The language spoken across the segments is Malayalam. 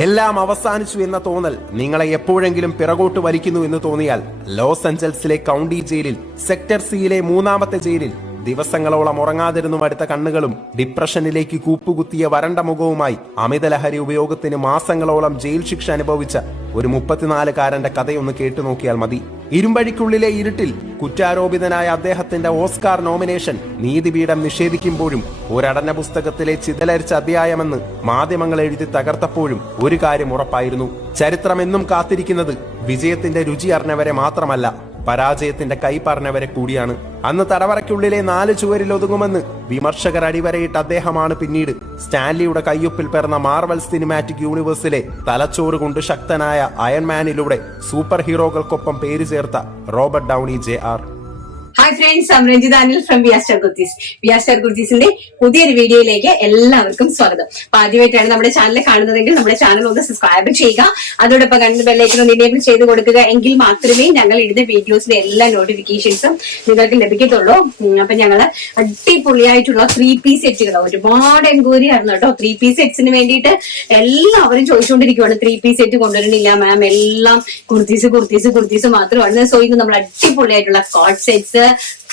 എല്ലാം അവസാനിച്ചു എന്ന തോന്നൽ നിങ്ങളെ എപ്പോഴെങ്കിലും പിറകോട്ട് വലിക്കുന്നു എന്ന് തോന്നിയാൽ ലോസ് ആഞ്ചൽസിലെ കൗണ്ടി ജയിലിൽ സെക്ടർ സിയിലെ 3ാമത്തെ ജയിലിൽ ദിവസങ്ങളോളം ഉറങ്ങാതിരുന്നു അടുത്ത കണ്ണുകളും ഡിപ്രഷനിലേക്ക് കൂപ്പുകുത്തിയ വരണ്ട മുഖവുമായി അമിതലഹരി ഉപയോഗത്തിന് മാസങ്ങളോളം ജയിൽ ശിക്ഷ അനുഭവിച്ച ഒരു 34-കാരന്റെ കഥയൊന്ന് കേട്ടുനോക്കിയാൽ മതി. ഇരുമ്പഴിക്കുള്ളിലെ ഇരുട്ടിൽ കുറ്റാരോപിതനായ അദ്ദേഹത്തിന്റെ ഓസ്കാർ നോമിനേഷൻ നീതിപീഠം നിഷേധിക്കുമ്പോഴും ഒരടഞ്ഞ പുസ്തകത്തിലെ ചിതലരിച്ച അധ്യായമെന്ന് മാധ്യമങ്ങൾ എഴുതി തകർത്തപ്പോഴും ഒരു കാര്യം ഉറപ്പായിരുന്നു: ചരിത്രം എന്നും കാത്തിരിക്കുന്നത് വിജയത്തിന്റെ രുചി അറിഞ്ഞവരെ മാത്രമല്ല, പരാജയത്തിന്റെ കൈ പറഞ്ഞവരെ കൂടിയാണ്. അന്ന് തടവറയ്ക്കുള്ളിലെ 4 ചുവരിൽ ഒതുങ്ങുമെന്ന് വിമർശകർ അടിവരയിട്ട് അദ്ദേഹമാണ് പിന്നീട് സ്റ്റാൻലിയുടെ കയ്യൊപ്പിൽ പിറന്ന മാർവൽ സിനിമാറ്റിക് യൂണിവേഴ്സിലെ തലച്ചോറ് കൊണ്ട് ശക്തനായ അയൺമാനിലൂടെ സൂപ്പർ ഹീറോകൾക്കൊപ്പം പേര് ചേർത്ത Robert Downey J R. Hi friends, I am Ranjitha Anil from വിയാസ്റ്റർ കുർത്തീസ്. വിയാസ്റ്റർ കുർത്തീസിന്റെ പുതിയൊരു വീഡിയോയിലേക്ക് എല്ലാവർക്കും സ്വാഗതം. അപ്പൊ ആദ്യമായിട്ടാണ് നമ്മുടെ ചാനൽ കാണുന്നതെങ്കിൽ നമ്മുടെ ചാനൽ ഒന്ന് സബ്സ്ക്രൈബ് ചെയ്യുക. അതോടൊപ്പം കണ്ട് ബെല്ലൈക്കൺ ഒന്ന് എനേബിൾ ചെയ്ത് കൊടുക്കുക. എങ്കിൽ മാത്രമേ ഞങ്ങൾ ഇടുന്ന വീഡിയോസിന്റെ എല്ലാ നോട്ടിഫിക്കേഷൻസും നിങ്ങൾക്ക് ലഭിക്കത്തുള്ളൂ. അപ്പൊ ഞങ്ങള് അടിപൊളിയായിട്ടുള്ള 3-piece സെറ്റുകൾ ഒരുപാട് എൻക്വയറി ആയിരുന്നു കേട്ടോ. 3-piece സെറ്റ്സിന് വേണ്ടിയിട്ട് എല്ലാവരും ചോദിച്ചുകൊണ്ടിരിക്കുവാണ്. 3-piece സെറ്റ് കൊണ്ടുവരണില്ല മാം, എല്ലാം കുർത്തീസ് മാത്രമാണ്. സോ ഇന്ന് നമ്മൾ അടിപൊളിയായിട്ടുള്ള coat sets,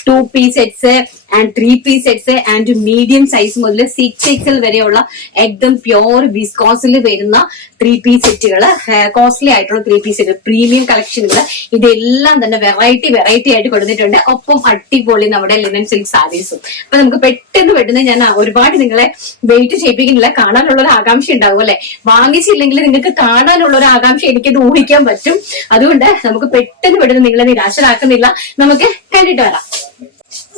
2-piece sets and 3-piece sets and medium size മുതൽ 6XL വരെയുള്ള എക്ദം പ്യോർ വിസ്കോസിൽ വരുന്ന 3-piece സെറ്റുകൾ, കോസ്റ്റ്ലി ആയിട്ടുള്ള 3-piece സെറ്റ്, പ്രീമിയം കളക്ഷനുകൾ, ഇതെല്ലാം തന്നെ വെറൈറ്റി ആയിട്ട് കൊടുത്തിട്ടുണ്ട്. ഒപ്പം അടിപൊളി നമ്മുടെ ലിനൻ സിൽക്ക് സാരീസും. അപ്പൊ നമുക്ക് പെട്ടെന്ന് ഞാൻ ഒരുപാട് നിങ്ങളെ വെയിറ്റ് ചെയ്യിപ്പിക്കുന്നില്ല. കാണാനുള്ള ഒരു ആകാംക്ഷ ഉണ്ടാവും അല്ലെ? വാങ്ങിച്ചില്ലെങ്കിൽ നിങ്ങൾക്ക് കാണാനുള്ള ഒരു ആകാംക്ഷ എനിക്കത് ഊഹിക്കാൻ പറ്റും. അതുകൊണ്ട് നമുക്ക് പെട്ടെന്ന് നിങ്ങളെ നിരാശരാക്കുന്നില്ല, നമുക്ക് കണ്ടിട്ട് വരാം.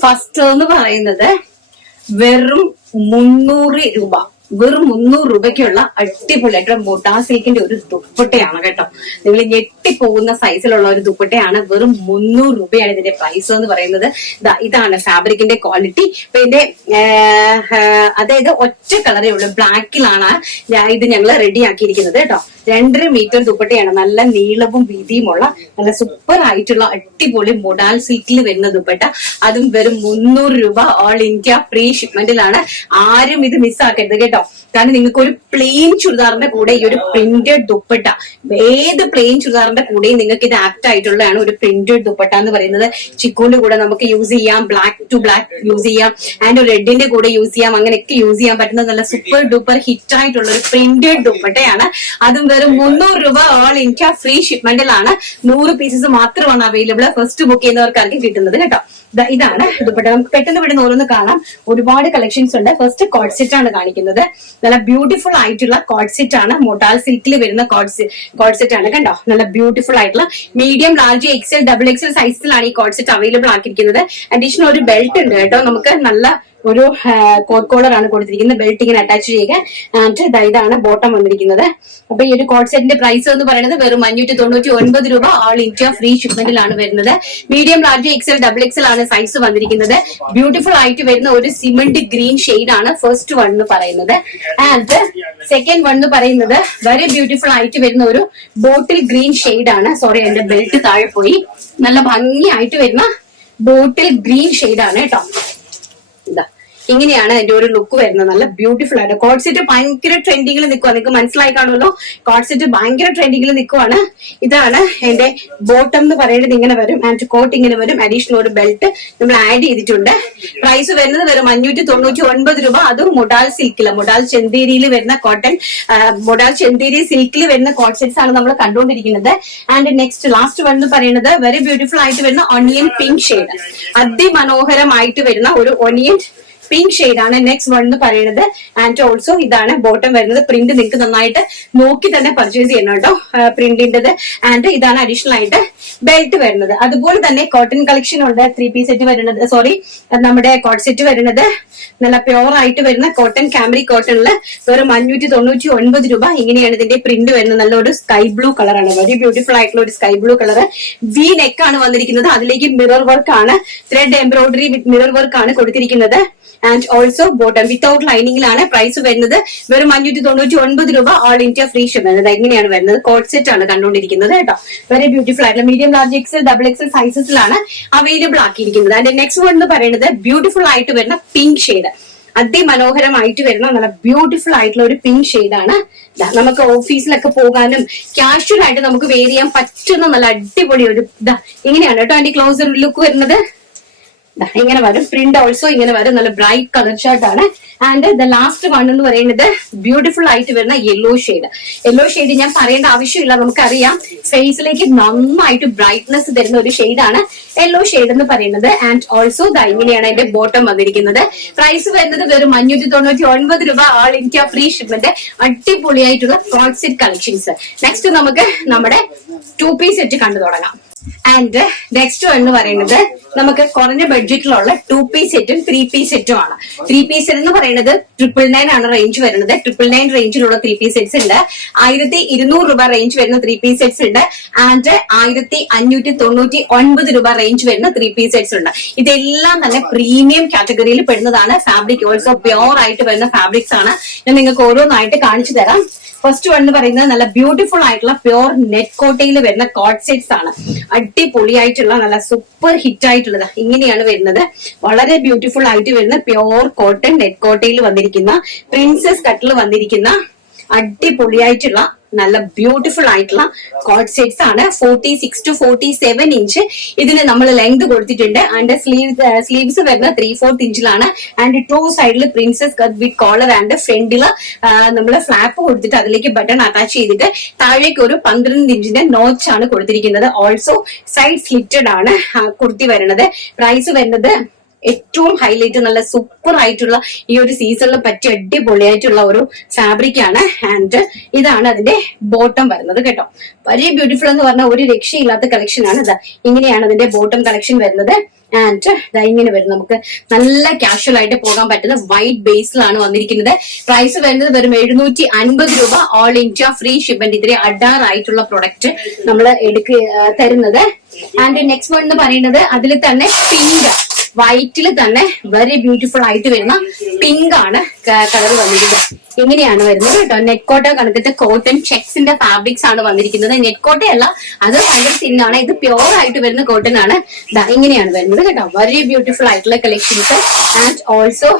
ഫസ്റ്റ് എന്ന് പറയുന്നത് വെറും 300 രൂപ, വെറും 300 രൂപയ്ക്കുള്ള അടിപൊളിയായിട്ടുള്ള മോട്ടാ സിൽക്കിന്റെ ഒരു ദുപ്പട്ടയാണ് കേട്ടോ. നിങ്ങൾ ഞെട്ടിപ്പോകുന്ന സൈസിലുള്ള ഒരു ദുപ്പട്ടയാണ്. വെറും 300 രൂപയാണ് ഇതിന്റെ പ്രൈസ് എന്ന് പറയുന്നത്. ഇതാണ് ഫാബ്രിക്കിന്റെ ക്വാളിറ്റി. അപ്പൊ ഇതിന്റെ അതായത് ഒറ്റ കളറേ ഉള്ളൂ, ബ്ലാക്കിലാണ് ഇത് ഞങ്ങൾ റെഡി ആക്കിയിരിക്കുന്നത് കേട്ടോ. 2.5 മീറ്റർ ദുപ്പട്ടയാണ്. നല്ല നീളവും വീതിയുമുള്ള നല്ല സൂപ്പർ ആയിട്ടുള്ള അടിപൊളി മൊഡാൽ സിൽക്കിൽ വരുന്ന ദുപ്പട്ട. അതും വെറും 300 രൂപ. ഓൾ ഇന്ത്യ ഫ്രീ ഷിപ്മെന്റിലാണ്. ആരും ഇത് മിസ്സാക്കരുത് കേട്ടോ. കാരണം നിങ്ങൾക്ക് ഒരു പ്ലെയിൻ ചുരിദാറിന്റെ കൂടെ ഈ ഒരു പ്രിന്റഡ് ദുപ്പട്ട, ഏത് പ്ലെയിൻ ചുരിദാറിന്റെ കൂടെയും നിങ്ങൾക്ക് ഇത് ആപ്റ്റ് ആയിട്ടുള്ളതാണ് ഒരു പ്രിന്റഡ് ദുപ്പട്ട എന്ന് പറയുന്നത്. ചിക്കുവിന്റെ കൂടെ നമുക്ക് യൂസ് ചെയ്യാം, ബ്ലാക്ക് ടു ബ്ലാക്ക് യൂസ് ചെയ്യാം, ആൻഡ് റെഡിന്റെ കൂടെ യൂസ് ചെയ്യാം. അങ്ങനെയൊക്കെ യൂസ് ചെയ്യാൻ പറ്റുന്ന നല്ല സൂപ്പർ ഡൂപ്പർ ഹിറ്റ് ആയിട്ടുള്ള ഒരു പ്രിന്റഡ് ദുപ്പട്ടയാണ്. അതും വെറും 300 രൂപ. ഓൾ ഇന്ത്യ ഫ്രീ ഷിപ്മെന്റിലാണ്. 100 പീസസ് മാത്രമാണ് അവൈലബിൾ. ഫസ്റ്റ് ബുക്ക് ചെയ്യുന്നവർക്കായിരിക്കും കിട്ടുന്നത് കേട്ടോ. ഇതാണ് ദുപ്പട്ട. നമുക്ക് പെട്ടെന്ന് ഓരോന്ന് കാണാം. ഒരുപാട് കളക്ഷൻസ് ഉണ്ട്. ഫസ്റ്റ് കോട്ട് സെറ്റ് ആണ് കാണിക്കുന്നത്. നല്ല ബ്യൂട്ടിഫുൾ ആയിട്ടുള്ള കോട്ട് സെറ്റ് ആണ്. മൊട്ടാൽ സിൽക്കിൽ വരുന്ന കോട്ട് സെറ്റ് ആണ് കണ്ടോ. നല്ല ബ്യൂട്ടിഫുൾ ആയിട്ടുള്ള മീഡിയം, ലാർജ്, XL, XXL സൈസിലാണ് ഈ കോട്ട് സെറ്റ് അവൈലബിൾ ആക്കിയിരിക്കുന്നത്. അഡീഷണൽ ഒരു ബെൽറ്റ് ഉണ്ട് കേട്ടോ. നമുക്ക് നല്ല ഒരു കോട്ട് കോളർ ആണ് കൊടുത്തിരിക്കുന്നത്. ബെൽറ്റ് ഇങ്ങനെ അറ്റാച്ച് ചെയ്യുക. ആൻഡ് ഇതാണ് ബോട്ടം വന്നിരിക്കുന്നത്. അപ്പൊ ഈ ഒരു കോട്ട് സെറ്റിന്റെ പ്രൈസ് എന്ന് പറയുന്നത് വെറും 599 രൂപ. ഓൾ ഇന്ത്യ ഫ്രീ ഷിപ്മെന്റിലാണ് വരുന്നത്. മീഡിയം, ലാർജ്, XL, XXL ആണ് സൈസ് വന്നിരിക്കുന്നത്. ബ്യൂട്ടിഫുൾ ആയിട്ട് വരുന്ന ഒരു സിമന്റ് ഗ്രീൻ ഷെയ്ഡ് ആണ് ഫസ്റ്റ് വൺ എന്ന് പറയുന്നത്. ആൻഡ് സെക്കൻഡ് വൺ എന്ന് പറയുന്നത് വെരി ബ്യൂട്ടിഫുൾ ആയിട്ട് വരുന്ന ഒരു ബോട്ടിൽ ഗ്രീൻ ഷെയ്ഡ് ആണ്. സോറി, എന്റെ ബെൽറ്റ് താഴെ പോയി. നല്ല ഭംഗിയായിട്ട് വരുന്ന ബോട്ടിൽ ഗ്രീൻ ഷെയ്ഡ് ആണ് കേട്ടോ. ഇങ്ങനെയാണ് എന്റെ ഒരു ലുക്ക് വരുന്നത്. നല്ല ബ്യൂട്ടിഫുൾ ആയിട്ട് കോട്ട് സെറ്റ് ഭയങ്കര ട്രെൻഡിങ്ങിൽ നിൽക്കുക. നിങ്ങൾക്ക് മനസ്സിലായി കാണുമല്ലോ, കോട്ട് സെറ്റ് ഭയങ്കര ട്രെൻഡിങ്ങിൽ നിൽക്കുവാണ്. ഇതാണ് എന്റെ ബോട്ടം എന്ന് പറയുന്നത്. ഇങ്ങനെ വരും ആൻഡ് കോട്ട് ഇങ്ങനെ വരും. അഡീഷണൽ ഒരു ബെൽറ്റ് നമ്മൾ ആഡ് ചെയ്തിട്ടുണ്ട്. പ്രൈസ് വരുന്നത് വെറും 599 രൂപ. അതും മൊഡാൽ സിൽക്കില്, മൊഡാൽ ചെന്തേരിയിൽ വരുന്ന കോട്ടൺ, മൊഡാൽ ചെന്തേരി സിൽക്കിൽ വരുന്ന കോട്ട് സെറ്റ്സ് ആണ് നമ്മൾ കണ്ടുകൊണ്ടിരിക്കുന്നത്. ആൻഡ് നെക്സ്റ്റ് ലാസ്റ്റ് വൺ എന്ന് പറയുന്നത് വെരി ബ്യൂട്ടിഫുൾ ആയിട്ട് വരുന്ന ഒണിയൻ പിങ്ക് ഷെയ്ഡ്. അതിമനോഹരമായിട്ട് വരുന്ന ഒരു ഒണിയൻ പിങ്ക് ഷെയ്ഡ് ആണ് നെക്സ്റ്റ് വൺ എന്ന് പറയുന്നത്. ആൻഡ് ഓൾസോ ഇതാണ് ബോട്ടം വരുന്നത്. പ്രിന്റ് നിങ്ങൾക്ക് നന്നായിട്ട് നോക്കി തന്നെ പർച്ചേസ് ചെയ്യണം കേട്ടോ, പ്രിന്റിന്റേത്. ആൻഡ് ഇതാണ് അഡീഷണൽ ആയിട്ട് ബെൽറ്റ് വരുന്നത്. അതുപോലെ തന്നെ കോട്ടൺ കളക്ഷൻ ഉണ്ട്. 3-piece സെറ്റ് വരുന്നത്, സോറി, നമ്മുടെ കോട്ട് സെറ്റ് വരുന്നത് നല്ല പ്യോർ ആയിട്ട് വരുന്ന കോട്ടൺ, കാമറി കോട്ടണില് വെറും 599 രൂപ. ഇങ്ങനെയാണ് ഇതിന്റെ പ്രിന്റ് വരുന്നത്. നല്ലൊരു സ്കൈ ബ്ലൂ കളറാണ്. വെരി ബ്യൂട്ടിഫുൾ ആയിട്ടുള്ള ഒരു sky blue colour. V neck ആണ് വന്നിരിക്കുന്നത്. അതിലേക്ക് മിറർ വർക്ക് ആണ്, thread embroidery with mirror work ആണ് കൊടുത്തിരിക്കുന്നത്. ആൻഡ് ഓൾസോ ബോട്ടം വിത്തൗട്ട് ലൈനിങ്ങിലാണ്. പ്രൈസ് വരുന്നത് വെറും 599 രൂപ. All India free shipment. എങ്ങനെയാണ് വരുന്നത്? കോട്ട് സെറ്റ് ആണ് കണ്ടുകൊണ്ടിരിക്കുന്നത് കേട്ടോ. വെരി ബ്യൂട്ടിഫുൾ ആയിട്ടുള്ള മീഡിയം, ലാർജ്, XL, XXL സൈസസിലാണ് അവൈലബിൾ ആക്കിയിരിക്കുന്നത്. ആൻഡ് നെക്സ്റ്റ് വൺ എന്ന് പറയുന്നത് ബ്യൂട്ടിഫുൾ ആയിട്ട് വരുന്ന പിങ്ക് ഷെയ്ഡ്. അതിമനോഹരമായിട്ട് വരുന്ന നല്ല ബ്യൂട്ടിഫുൾ ആയിട്ടുള്ള ഒരു പിങ്ക് ഷെയ്ഡാണ്. നമുക്ക് ഓഫീസിലൊക്കെ പോകാനും കാഷ്വൽ ആയിട്ട് നമുക്ക് വെയർ ചെയ്യാൻ പറ്റുന്ന നല്ല അടിപൊളി ഒരു ഇങ്ങനെയാണ് കേട്ടോ അതിന്റെ ക്ലോസർ ലുക്ക് വരുന്നത്. ഇങ്ങനെ വരും. പ്രിന്റ് ഓൾസോ ഇങ്ങനെ വരും. നല്ല ബ്രൈറ്റ് കളർ ഷർട്ട് ആണ്. ആൻഡ് ദ ലാസ്റ്റ് വൺ എന്ന് പറയുന്നത് ബ്യൂട്ടിഫുൾ ആയിട്ട് വരുന്ന യെല്ലോ ഷെയ്ഡ്. യെല്ലോ ഷെയ്ഡ് ഞാൻ പറയേണ്ട ആവശ്യമില്ല, നമുക്കറിയാം ഫേസിലേക്ക് നന്നായിട്ട് ബ്രൈറ്റ്നെസ് തരുന്ന ഒരു ഷെയ്ഡാണ് യെല്ലോ ഷെയ്ഡ് എന്ന് പറയുന്നത്. ആൻഡ് ഓൾസോ ഇങ്ങനെയാണ് അതിന്റെ ബോട്ടം വന്നിരിക്കുന്നത്. പ്രൈസ് വരുന്നത് വെറും 599 രൂപ. All India free shipment. അടിപൊളിയായിട്ടുള്ള കോട്ട് സെറ്റ് കളക്ഷൻസ്. നെക്സ്റ്റ് നമുക്ക് നമ്മുടെ 2 പീസ് സെറ്റ് കണ്ടു തുടങ്ങാം. ആൻഡ് നെക്സ്റ്റ് എന്ന് പറയുന്നത് നമുക്ക് കുറഞ്ഞ ബഡ്ജറ്റിലുള്ള 2 പീസ് സെറ്റും 3 പീസ് സെറ്റും ആണ്. 3 പീസ് സെറ്റ് എന്ന് പറയുന്നത് 999 ആണ് റേഞ്ച് വരുന്നത്. 999 റേഞ്ചിലുള്ള 3 പീസ് സെറ്റ്സ് ഉണ്ട്. 1200 രൂപ റേഞ്ച് വരുന്ന 3 പീസ് സെറ്റ്സ് ഉണ്ട്. ആൻഡ് 1599 രൂപ റേഞ്ച് വരുന്ന 3 പീസ് സെറ്റ്സ് ഉണ്ട്. ഇതെല്ലാം തന്നെ പ്രീമിയം കാറ്റഗറിയിൽ പെടുന്നതാണ്. ഫാബ്രിക് ഓൾസോ പ്യോർ ആയിട്ട് വരുന്ന ഫാബ്രിക്സ് ആണ്. ഞാൻ നിങ്ങൾക്ക് ഓരോന്നായിട്ട് കാണിച്ചു തരാം. ഫസ്റ്റ് വൺ എന്ന് പറയുന്നത് നല്ല ബ്യൂട്ടിഫുൾ ആയിട്ടുള്ള പ്യോർ നെറ്റ് കോട്ടയിൽ വരുന്ന കോട്ട് സെറ്റ്സ് ആണ്. അടിപൊളിയായിട്ടുള്ള നല്ല സൂപ്പർ ഹിറ്റ് ആയിട്ടുള്ളത് ഇങ്ങനെയാണ് വരുന്നത്. വളരെ ബ്യൂട്ടിഫുൾ ആയിട്ട് വരുന്ന പ്യോർ കോട്ടൺ നെറ്റ് കോട്ടയിൽ വന്നിരിക്കുന്ന പ്രിൻസസ് കട്ടിൽ വന്നിരിക്കുന്ന അടിപൊളിയായിട്ടുള്ള നല്ല ബ്യൂട്ടിഫുൾ ആയിട്ടുള്ള കോട്ട് സെറ്റ്സ് ആണ്. 46 to 47 ഇഞ്ച് ഇതിന് നമ്മൾ ലെങ്ത് കൊടുത്തിട്ടുണ്ട്. ആൻഡ് സ്ലീവ്സ് വരുന്ന 3/4 ഇഞ്ചിലാണ്. ആൻഡ് 2 സൈഡിൽ princess cut with collar and ഫ്രണ്ടില് നമ്മൾ ഫ്ലാപ്പ് കൊടുത്തിട്ട് അതിലേക്ക് ബട്ടൺ അറ്റാച്ച് ചെയ്തിട്ട് താഴേക്ക് ഒരു 12 ഇഞ്ചിന്റെ നോച്ച് ആണ് കൊടുത്തിരിക്കുന്നത്. ഓൾസോ സൈഡ് സ്ലിറ്റഡ് ആണ് കുർത്തി വരുന്നത്. പ്രൈസ് വരുന്നത് ഏറ്റവും ഹൈലൈറ്റ് നല്ല സൂപ്പർ ആയിട്ടുള്ള ഈ ഒരു സീസണിൽ പറ്റിയ അടിപൊളിയായിട്ടുള്ള ഒരു ഫാബ്രിക് ആണ്. ആൻഡ് ഇതാണ് അതിന്റെ ബോട്ടം വരുന്നത് കേട്ടോ. വളരെ ബ്യൂട്ടിഫുൾ എന്ന് പറഞ്ഞ ഒരു രക്ഷയില്ലാത്ത കളക്ഷൻ ആണ്. ഇങ്ങനെയാണ് അതിന്റെ ബോട്ടം കളക്ഷൻ വരുന്നത്. ആൻഡ് ഇങ്ങനെ വരും. നമുക്ക് നല്ല കാഷ്വൽ ആയിട്ട് പോകാൻ പറ്റുന്ന വൈറ്റ് ബേസിലാണ് വന്നിരിക്കുന്നത്. പ്രൈസ് വരുന്നത് വെറും 750 രൂപ. All India free shipment. ഇത്തിരി അഡാറായിട്ടുള്ള പ്രൊഡക്റ്റ് നമ്മൾ തരുന്നത്. ആൻഡ് നെക്സ്റ്റ് വൺ എന്ന് പറയുന്നത് അതിൽ തന്നെ പിങ്ക് വൈറ്റിൽ തന്നെ വെരി ബ്യൂട്ടിഫുൾ ആയിട്ട് വരുന്ന പിങ്ക് ആണ് കളർ വന്നിരിക്കുന്നത്. ഇങ്ങനെയാണ് വരുന്നത് കേട്ടോ. നെറ്റ്കോട്ട കണക്കത്തെ കോട്ടൺ ചെക്സിന്റെ ഫാബ്രിക്സ് ആണ് വന്നിരിക്കുന്നത്. നെറ്റ്കോട്ടയല്ല, അത് ഭയങ്കര തിന്നാണ്. ഇത് പ്യോർ ആയിട്ട് വരുന്ന കോട്ടൺ ആണ്. ഇങ്ങനെയാണ് വരുന്നത് കേട്ടോ. വെരി ബ്യൂട്ടിഫുൾ ആയിട്ടുള്ള collections. And also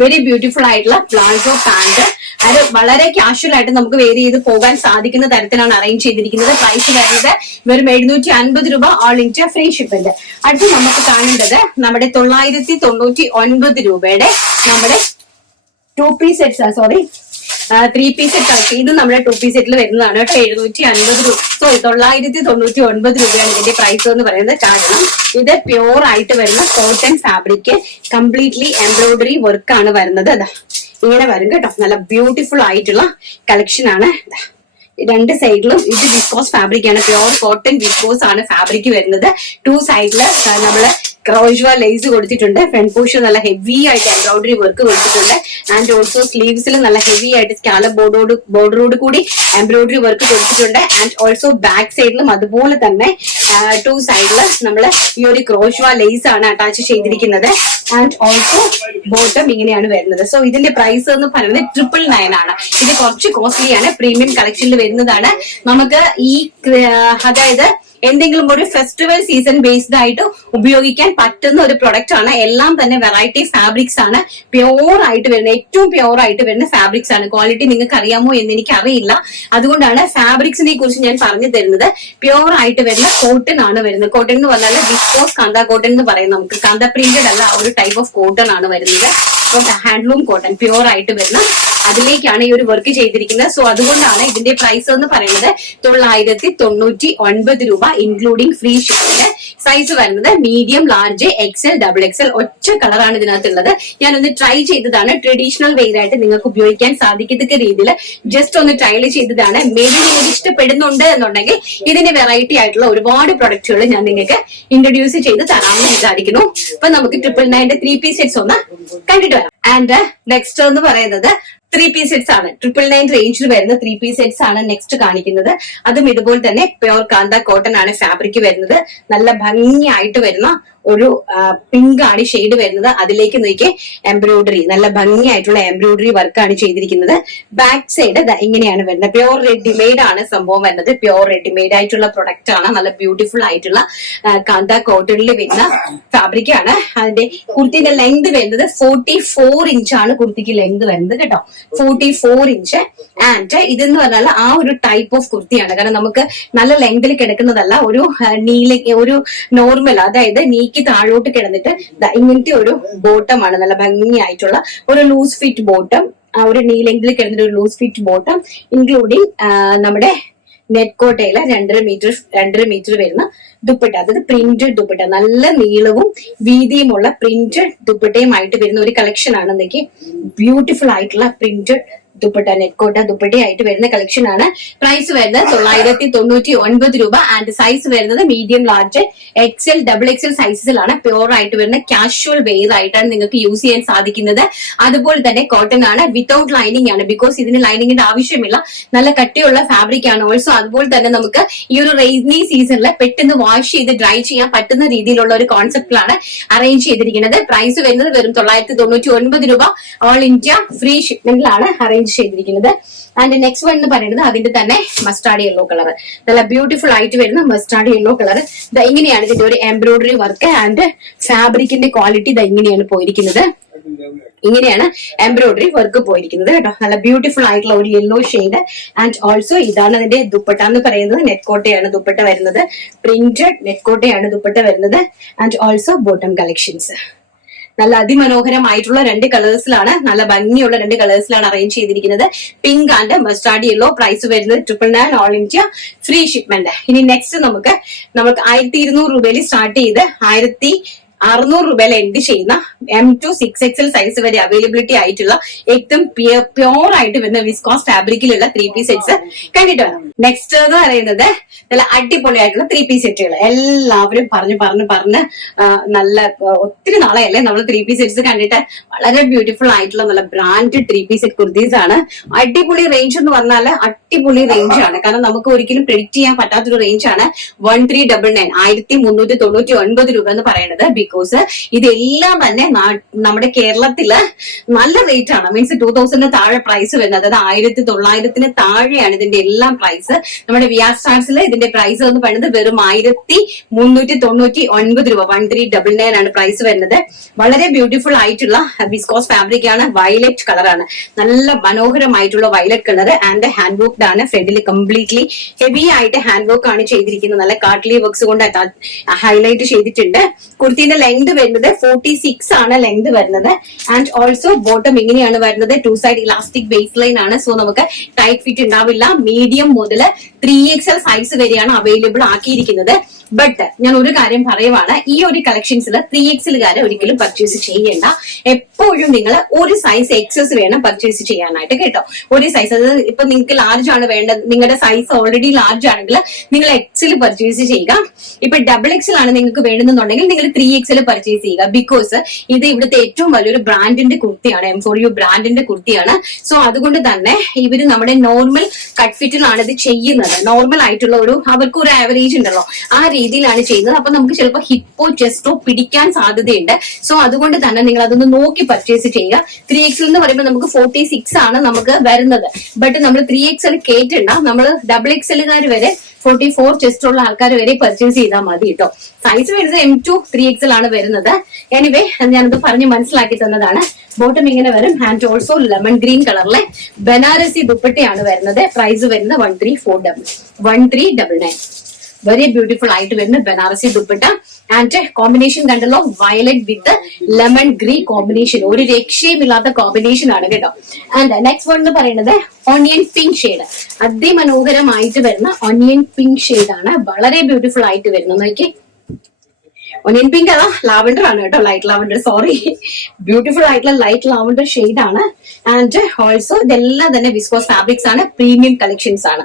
very beautiful ആയിട്ടുള്ള പ്ലാസോ പാന്റ്. അത് വളരെ കാഷ്വൽ ആയിട്ട് നമുക്ക് വെയർ ചെയ്ത് പോകാൻ സാധിക്കുന്ന തരത്തിലാണ് അറേഞ്ച് ചെയ്തിരിക്കുന്നത്. പ്രൈസ് വരുന്നത് വെറും 750 രൂപ. All India free shipment. അടുത്ത് നമുക്ക് കാണേണ്ടത് നമ്മുടെ 999 രൂപയുടെ നമ്മുടെ 2 piece sets 3 piece set collection. ഇത് നമ്മുടെ 2 പീസ് സെറ്റിൽ വരുന്നതാണ് കേട്ടോ. 999 രൂപയാണ് ഇതിന്റെ പ്രൈസ് എന്ന് പറയുന്നത്. കാരണം ഇത് പ്യോർ ആയിട്ട് വരുന്ന cotton fabric completely embroidery work ആണ് വരുന്നത്. ഇങ്ങനെ വരും കേട്ടോ. നല്ല ബ്യൂട്ടിഫുൾ ആയിട്ടുള്ള കളക്ഷൻ ആണ്. 2 സൈഡിലും ഇത് വിസ്കോസ് ഫാബ്രിക് ആണ്. പ്യോർ കോട്ടൺ വിസ്കോസ് ആണ് ഫാബ്രിക് വരുന്നത്. 2 സൈഡില് നമ്മള് ക്രോഷ്വ ലേസ് കൊടുത്തിട്ടുണ്ട്. ഫ്രണ്ട് പോർഷൻ നല്ല ഹെവി ആയിട്ട് എംബ്രോയിഡറി വർക്ക് കൊടുത്തിട്ടുണ്ട്. ആൻഡ് ഓൾസോ സ്ലീവ്സിൽ നല്ല ഹെവി ആയിട്ട് സ്കാലപ്പ് ബോർഡറോട് കൂടി എംബ്രോയിഡറി വർക്ക് കൊടുത്തിട്ടുണ്ട്. ആൻഡ് ഓൾസോ ബാക്ക് സൈഡിലും അതുപോലെ തന്നെ 2 സൈഡില് നമ്മൾ ഈ ഒരു ക്രോഷ്വ ലേസ് ആണ് അറ്റാച്ച് ചെയ്തിരിക്കുന്നത്. ആൻഡ് ഓൾസോ ബോട്ടം ഇങ്ങനെയാണ് വരുന്നത്. സോ ഇതിന്റെ പ്രൈസ് എന്ന് പറയുന്നത് 999 ആണ്. ഇത് കുറച്ച് കോസ്റ്റ്ലി ആണ്. പ്രീമിയം കളക്ഷനിൽ വരുന്നതാണ്. നമുക്ക് ഈ അതായത് എന്തെങ്കിലും ഒരു ഫെസ്റ്റിവൽ സീസൺ ബേസ്ഡ് ആയിട്ട് ഉപയോഗിക്കാൻ പറ്റുന്ന ഒരു പ്രൊഡക്റ്റ് ആണ്. എല്ലാം തന്നെ വെറൈറ്റി ഫാബ്രിക്സ് ആണ്. പ്യോർ ആയിട്ട് വരുന്ന ഏറ്റവും പ്യോർ ആയിട്ട് വരുന്ന ഫാബ്രിക്സ് ആണ്. ക്വാളിറ്റി നിങ്ങൾക്ക് അറിയാമോ എന്ന് എനിക്ക് അറിയില്ല. അതുകൊണ്ടാണ് ഫാബ്രിക്സിനെ കുറിച്ച് ഞാൻ പറഞ്ഞു തരുന്നത്. പ്യോർ ആയിട്ട് വരുന്ന കോട്ടൺ ആണ് വരുന്നത്. കോട്ടൺ എന്ന് പറഞ്ഞാൽ വിസ്കോസ് കാന്ത കോട്ടൺ എന്ന് പറയും. നമുക്ക് കാന്ത പ്രിന്റഡ് അല്ല, ഒരു ടൈപ്പ് ഓഫ് കോട്ടൺ ആണ് വരുന്നത്. ഹാൻഡ്ലൂം കോട്ടൺ പ്യോർ ആയിട്ട് വരുന്ന അതിലേക്കാണ് ഈ ഒരു വർക്ക് ചെയ്തിരിക്കുന്നത്. സോ അതുകൊണ്ടാണ് ഇതിന്റെ പ്രൈസ് എന്ന് പറയുന്നത് 999 രൂപ ഇൻക്ലൂഡിംഗ് ഫ്രീ ഷിപ്പിംഗ്. സൈസ് വരുന്നത് മീഡിയം, ലാർജ്, XL, XXL. ഒറ്റ കളറാണ് ഇതിനകത്തുള്ളത്. ഞാനൊന്ന് ട്രൈ ചെയ്തതാണ്. ട്രഡീഷണൽ വെയർ ആയിട്ട് നിങ്ങൾക്ക് ഉപയോഗിക്കാൻ സാധിക്കത്തക്ക രീതിയിൽ ജസ്റ്റ് ഒന്ന് ട്രയൽ ചെയ്തതാണ്. മേ ബി നിങ്ങൾക്ക് ഇഷ്ടപ്പെടുന്നുണ്ട് എന്നുണ്ടെങ്കിൽ ഇതിന് വെറൈറ്റി ആയിട്ടുള്ള ഒരുപാട് പ്രൊഡക്റ്റുകൾ ഞാൻ നിങ്ങൾക്ക് ഇൻട്രൊഡ്യൂസ് ചെയ്ത് തരാമെന്ന് വിചാരിക്കുന്നു. അപ്പൊ നമുക്ക് 999 3 പീസ് സെറ്റ്സ് ഒന്ന് കണ്ടിട്ട് വരാം. ആൻഡ് നെക്സ്റ്റ് എന്ന് പറയുന്നത് 3 പീസ് സെറ്റ്സ് ആണ്. 999 റേഞ്ചിൽ വരുന്ന 3 പീസ് സെറ്റ്സ് ആണ് നെക്സ്റ്റ് കാണിക്കുന്നത്. അതും ഇതുപോലെ തന്നെ പ്യോർ കാന്ത കോട്ടൺ ആണ് ഫാബ്രിക് വരുന്നത്. നല്ല ഭംഗിയായിട്ട് വരുന്ന ഒരു പിങ്ക് ആണ് ഷെയ്ഡ് വരുന്നത്. അതിലേക്ക് നോക്കി എംബ്രോയിഡറി, നല്ല ഭംഗിയായിട്ടുള്ള എംബ്രോയിഡറി വർക്കാണ് ചെയ്തിരിക്കുന്നത്. ബാക്ക് സൈഡ് ഇങ്ങനെയാണ് വരുന്നത്. പ്യോർ റെഡിമെയ്ഡ് ആണ് സംഭവം വരുന്നത്. പ്യോർ റെഡിമെയ്ഡ് ആയിട്ടുള്ള പ്രൊഡക്റ്റ് ആണ്. നല്ല ബ്യൂട്ടിഫുൾ ആയിട്ടുള്ള കാന്ത കോട്ടണിൽ വരുന്ന ഫാബ്രിക് ആണ്. അതിന്റെ കുർത്തിന്റെ ലെങ്ത് വരുന്നത് 44 ഇഞ്ചാണ് കുർത്തിക്ക് ലെങ്ത് വരുന്നത് കേട്ടോ. 44 ഇഞ്ച്. ആൻഡ് ഇതെന്ന് പറഞ്ഞാൽ ആ ഒരു ടൈപ്പ് ഓഫ് കുർത്തിയാണ്. കാരണം നമുക്ക് നല്ല ലെങ്തിൽ കിടക്കുന്നതല്ല, ഒരു ഒരു നോർമൽ, അതായത് നീക്ക് താഴോട്ട് കിടന്നിട്ട് ഇങ്ങനത്തെ ഒരു ബോട്ടമാണ്. നല്ല ഭംഗിയായിട്ടുള്ള ഒരു ലൂസ് ഫിറ്റ് ബോട്ടം, ആ ഒരു നീ ലെങ്തിൽ കിടന്നിട്ട് ഒരു ലൂസ് ഫിറ്റ് ബോട്ടം, ഇൻക്ലൂഡിങ് നമ്മുടെ നെറ്റ് കോട്ടയില് 2.5 മീറ്റർ വരുന്ന ദുപ്പട്ട, അതായത് പ്രിന്റഡ് ദുപ്പട്ട, നല്ല നീളവും വീതിയുമുള്ള പ്രിന്റഡ് ദുപ്പട്ടയുമായിട്ട് വരുന്ന ഒരു കളക്ഷൻ ആണ്. എന്നൊക്കെ ബ്യൂട്ടിഫുൾ ആയിട്ടുള്ള പ്രിന്റഡ് ദുപ്പട്ട, നെറ്റ് കോട്ട ദുപ്പട്ടയായിട്ട് വരുന്ന കളക്ഷൻ ആണ്. പ്രൈസ് വരുന്നത് 999 രൂപ. ആൻഡ് സൈസ് വരുന്നത് മീഡിയം, ലാർജ്, XL, XXL സൈസസിലാണ്. പ്യോർ ആയിട്ട് വരുന്ന കാഷ്വൽ വെയർ ആയിട്ടാണ് നിങ്ങൾക്ക് യൂസ് ചെയ്യാൻ സാധിക്കുന്നത്. അതുപോലെ തന്നെ കോട്ടൺ ആണ്, വിത്തൗട്ട് ലൈനിങ് ആണ്. ബിക്കോസ് ഇതിന് ലൈനിങ്ങിന്റെ ആവശ്യമില്ല, നല്ല കട്ടിയുള്ള ഫാബ്രിക് ആണ്. ഓൾസോ അതുപോലെ തന്നെ നമുക്ക് ഈ ഒരു റെയിനി സീസണിൽ പെട്ടെന്ന് വാഷ് ചെയ്ത് ഡ്രൈ ചെയ്യാൻ പറ്റുന്ന രീതിയിലുള്ള ഒരു കോൺസെപ്റ്റിലാണ് അറേഞ്ച് ചെയ്തിരിക്കുന്നത്. പ്രൈസ് വരുന്നത് വെറും 999 രൂപ. ഓൾ ഇന്ത്യ ഫ്രീ ഷിപ്മെന്റിലാണ് അറേഞ്ച് ചെയ്തിരിക്കുന്നത്. ആൻഡ് നെക്സ്റ്റ് വൺ എന്ന് പറയുന്നത് അതിന്റെ തന്നെ മസ്റ്റാർഡ് യെല്ലോ കളർ, നല്ല ബ്യൂട്ടിഫുൾ ആയിട്ട് വരുന്ന മസ്റ്റാർഡ് യെല്ലോ കളർ. ഇങ്ങനെയാണ് ഇതിന്റെ ഒരു എംബ്രോയിഡറി വർക്ക് ആൻഡ് ഫാബ്രിക്കിന്റെ ക്വാളിറ്റി ഇങ്ങനെയാണ് പോയിരിക്കുന്നത്. ഇങ്ങനെയാണ് എംബ്രോയിഡറി വർക്ക് പോയിരിക്കുന്നത് കേട്ടോ. നല്ല ബ്യൂട്ടിഫുൾ ആയിട്ടുള്ള ഒരു യെല്ലോ ഷെയ്ഡ്. ആൻഡ് ഓൾസോ ഇതാണ് അതിന്റെ ദുപ്പട്ട എന്ന് പറയുന്നത്. നെറ്റ് കോട്ടയാണ് ദുപ്പട്ട വരുന്നത്. പ്രിന്റഡ് നെറ്റ് കോട്ടയാണ് ദുപ്പട്ട വരുന്നത്. ആൻഡ് ഓൾസോ ബോട്ടം കളക്ഷൻസ് നല്ല അതിമനോഹരമായിട്ടുള്ള 2 കളേഴ്സിലാണ്, നല്ല ഭംഗിയുള്ള 2 കളേഴ്സിലാണ് അറേഞ്ച് ചെയ്തിരിക്കുന്നത്. Pink and mustard yellow. Price വരുന്നത് 999, ഓൾ ഇന്ത്യ ഫ്രീ ഷിപ്മെന്റ്. ഇനി നെക്സ്റ്റ് നമുക്ക് 1200 രൂപയിൽ സ്റ്റാർട്ട് ചെയ്ത് 1600 രൂപയിൽ എൻഡ് ചെയ്യുന്ന M2 6XL സൈസ് വരെ അവൈലബിലിറ്റി ആയിട്ടുള്ള ഏറ്റവും പ്യോർ ആയിട്ട് വരുന്ന വിസ്കോസ് ഫാബ്രിക്കിലുള്ള 3 പീസ് സെറ്റ്സ് കണ്ടിട്ട് വേണം. നെക്സ്റ്റ് എന്ന് പറയുന്നത് നല്ല അടിപൊളിയായിട്ടുള്ള 3 പീസ് സെറ്റുകൾ. എല്ലാവരും പറഞ്ഞ് നല്ല ഒത്തിരി നാളെയല്ലേ നമ്മൾ 3 പീസ് സെറ്റ്സ് കണ്ടിട്ട്. വളരെ ബ്യൂട്ടിഫുൾ ആയിട്ടുള്ള നല്ല ബ്രാൻഡഡ് 3 പീസ് സെറ്റ് കുർത്തീസ് ആണ്. അടിപൊളി റേഞ്ച് എന്ന് പറഞ്ഞാൽ അടിപൊളി റേഞ്ച് ആണ്. കാരണം നമുക്ക് ഒരിക്കലും പ്രെഡിക്ട് ചെയ്യാൻ പറ്റാത്തൊരു റേഞ്ച് ആണ് 1399, 1399 രൂപ എന്ന് പറയുന്നത്. ബിക്കോസ് ഇതെല്ലാം തന്നെ നമ്മുടെ കേരളത്തില് നല്ല റേറ്റ് ആണ്. മീൻസ് 2000 താഴെ പ്രൈസ് വരുന്നത്, അതായത് 1900 താഴെയാണ് ഇതിന്റെ എല്ലാം പ്രൈസ്. നമ്മുടെ വിആർ സ്റ്റാർസിൽ ഇതിന്റെ പ്രൈസ് എന്ന് പറയുന്നത് വെറും 1399 രൂപ, 1399 ആണ് പ്രൈസ് വരുന്നത്. വളരെ ബ്യൂട്ടിഫുൾ ആയിട്ടുള്ള വിസ്കോസ് ഫാബ്രിക് ആണ്. വയലറ്റ് കളറാണ്, നല്ല മനോഹരമായിട്ടുള്ള violet colour. And hand worked ആണ്. ഫ്രണ്ടിൽ കംപ്ലീറ്റ്ലി ഹെവി ആയിട്ട് ഹാൻഡ് വർക്ക് ആണ് ചെയ്തിരിക്കുന്നത്. നല്ല കാട്ട്ലി വർക്ക്സ് കൊണ്ട് ഹൈലൈറ്റ് ചെയ്തിട്ടുണ്ട്. കുർത്തിന്റെ ലെങ്ത് വരുന്നത് 46 ആണ് ലെങ്ത് വരുന്നത്. ആൻഡ് ഓൾസോ ബോട്ടം ഇങ്ങനെയാണ് വരുന്നത്. 2 സൈഡ് ഇലാസ്റ്റിക് ബേസ് ലൈൻ ആണ്. സോ നമുക്ക് ടൈറ്റ് ഫിറ്റ് ഉണ്ടാവില്ല. മീഡിയം മുതൽ 3XL സൈസ് വരെയാണ് അവൈലബിൾ ആക്കിയിരിക്കുന്നത്. ബട്ട് ഞാൻ ഒരു കാര്യം പറയുവാണ്, ഈ ഒരു കളക്ഷൻസിൽ 3XLകാരെ ഒരിക്കലും പർച്ചേസ് ചെയ്യേണ്ട. എപ്പോഴും നിങ്ങൾ ഒരു സൈസ് എക്സസ് വേണം പർച്ചേസ് ചെയ്യാനായിട്ട് കേട്ടോ. ഒരു സൈസ്, അതായത് ഇപ്പൊ നിങ്ങൾക്ക് ലാർജ് ആണ് വേണ്ടത്, നിങ്ങളുടെ സൈസ് ഓൾറെഡി ലാർജ് ആണെങ്കിൽ നിങ്ങൾ XL പർച്ചേസ് ചെയ്യുക. ഇപ്പൊ XXL ആണ് നിങ്ങൾക്ക് വേണമെന്നുണ്ടെങ്കിൽ നിങ്ങൾ 3XL പർച്ചേസ് ചെയ്യുക. ബിക്കോസ് ഇത് ഇവിടുത്തെ ഏറ്റവും വലിയൊരു ബ്രാൻഡിന്റെ കുർത്തിയാണ്, M4U ബ്രാൻഡിന്റെ കുർത്തിയാണ്. സോ അതുകൊണ്ട് തന്നെ ഇവര് നമ്മുടെ നോർമൽ കട്ട് ഫിറ്റിലാണ് ഇത് ചെയ്യുന്നത്. നോർമൽ ആയിട്ടുള്ള അവർക്ക് ഒരു ആവറേജ് ഉണ്ടല്ലോ, ആ രീതിയിലാണ് ചെയ്യുന്നത്. അപ്പൊ നമുക്ക് ചിലപ്പോൾ ഹിപ്പോ ചെസ്റ്റോ പിടിക്കാൻ സാധ്യതയുണ്ട്. സോ അതുകൊണ്ട് തന്നെ നിങ്ങൾ അതൊന്ന് നോക്കി പർച്ചേസ് ചെയ്യുക. 3XL എന്ന് പറയുമ്പോൾ നമുക്ക് 46 ആണ് നമുക്ക് വരുന്നത്. ബട്ട് നമ്മൾ 3XL കേട്ടിണ്ട, നമ്മൾ XXLകാർ വരെ 44 ചെസ്റ്റ് ഉള്ള ആൾക്കാർ വരെ പർച്ചേസ് ചെയ്താൽ മതി കേട്ടോ. സൈസ് വരുന്നത് M2 3XL ആണ് വരുന്നത്. എനിവേ ഞാനത് പറഞ്ഞ് മനസ്സിലാക്കി തന്നതാണ്. ബോട്ടം ഇങ്ങനെ വരും. ആൻഡ് ഓൾസോ ലെമൺ ഗ്രീൻ കളറിലെ ബനാറസി ദുപ്പട്ടയാണ് വരുന്നത്. പ്രൈസ് വരുന്നത് 1399. വെരി ബ്യൂട്ടിഫുൾ ആയിട്ട് വരുന്ന ബനാറസി ദുപ്പട്ട. ആൻഡ് കോമ്പിനേഷൻ കണ്ടല്ലോ, വയലറ്റ് വിത്ത് ലെമൺ ഗ്രീൻ കോമ്പിനേഷൻ. ഒരു രക്ഷയും ഇല്ലാത്ത കോമ്പിനേഷൻ ആണ് കേട്ടോ. ആൻഡ് നെക്സ്റ്റ് വൺ എന്ന് പറയുന്നത് ഓണിയൻ പിങ്ക് ഷെയ്ഡ്. അതിമനോഹരമായിട്ട് വരുന്ന ഓണിയൻ പിങ്ക് ഷെയ്ഡ് ആണ്. വളരെ ബ്യൂട്ടിഫുൾ ആയിട്ട് വരുന്നത്. നോക്കി, ഒനിയൻ പിങ്ക് അതാ ലാവൻഡർ ആണ് കേട്ടോ, ലൈറ്റ് ലാവൻഡർ, സോറി. ബ്യൂട്ടിഫുൾ ആയിട്ടുള്ള ലൈറ്റ് ലാവൻഡർ ഷെയ്ഡ് ആണ്. ആൻഡ് ഓൾസോ ഇതെല്ലാം തന്നെ വിസ്കോസ് ഫാബ്രിക്സ് ആണ്, പ്രീമിയം കളക്ഷൻസ് ആണ്.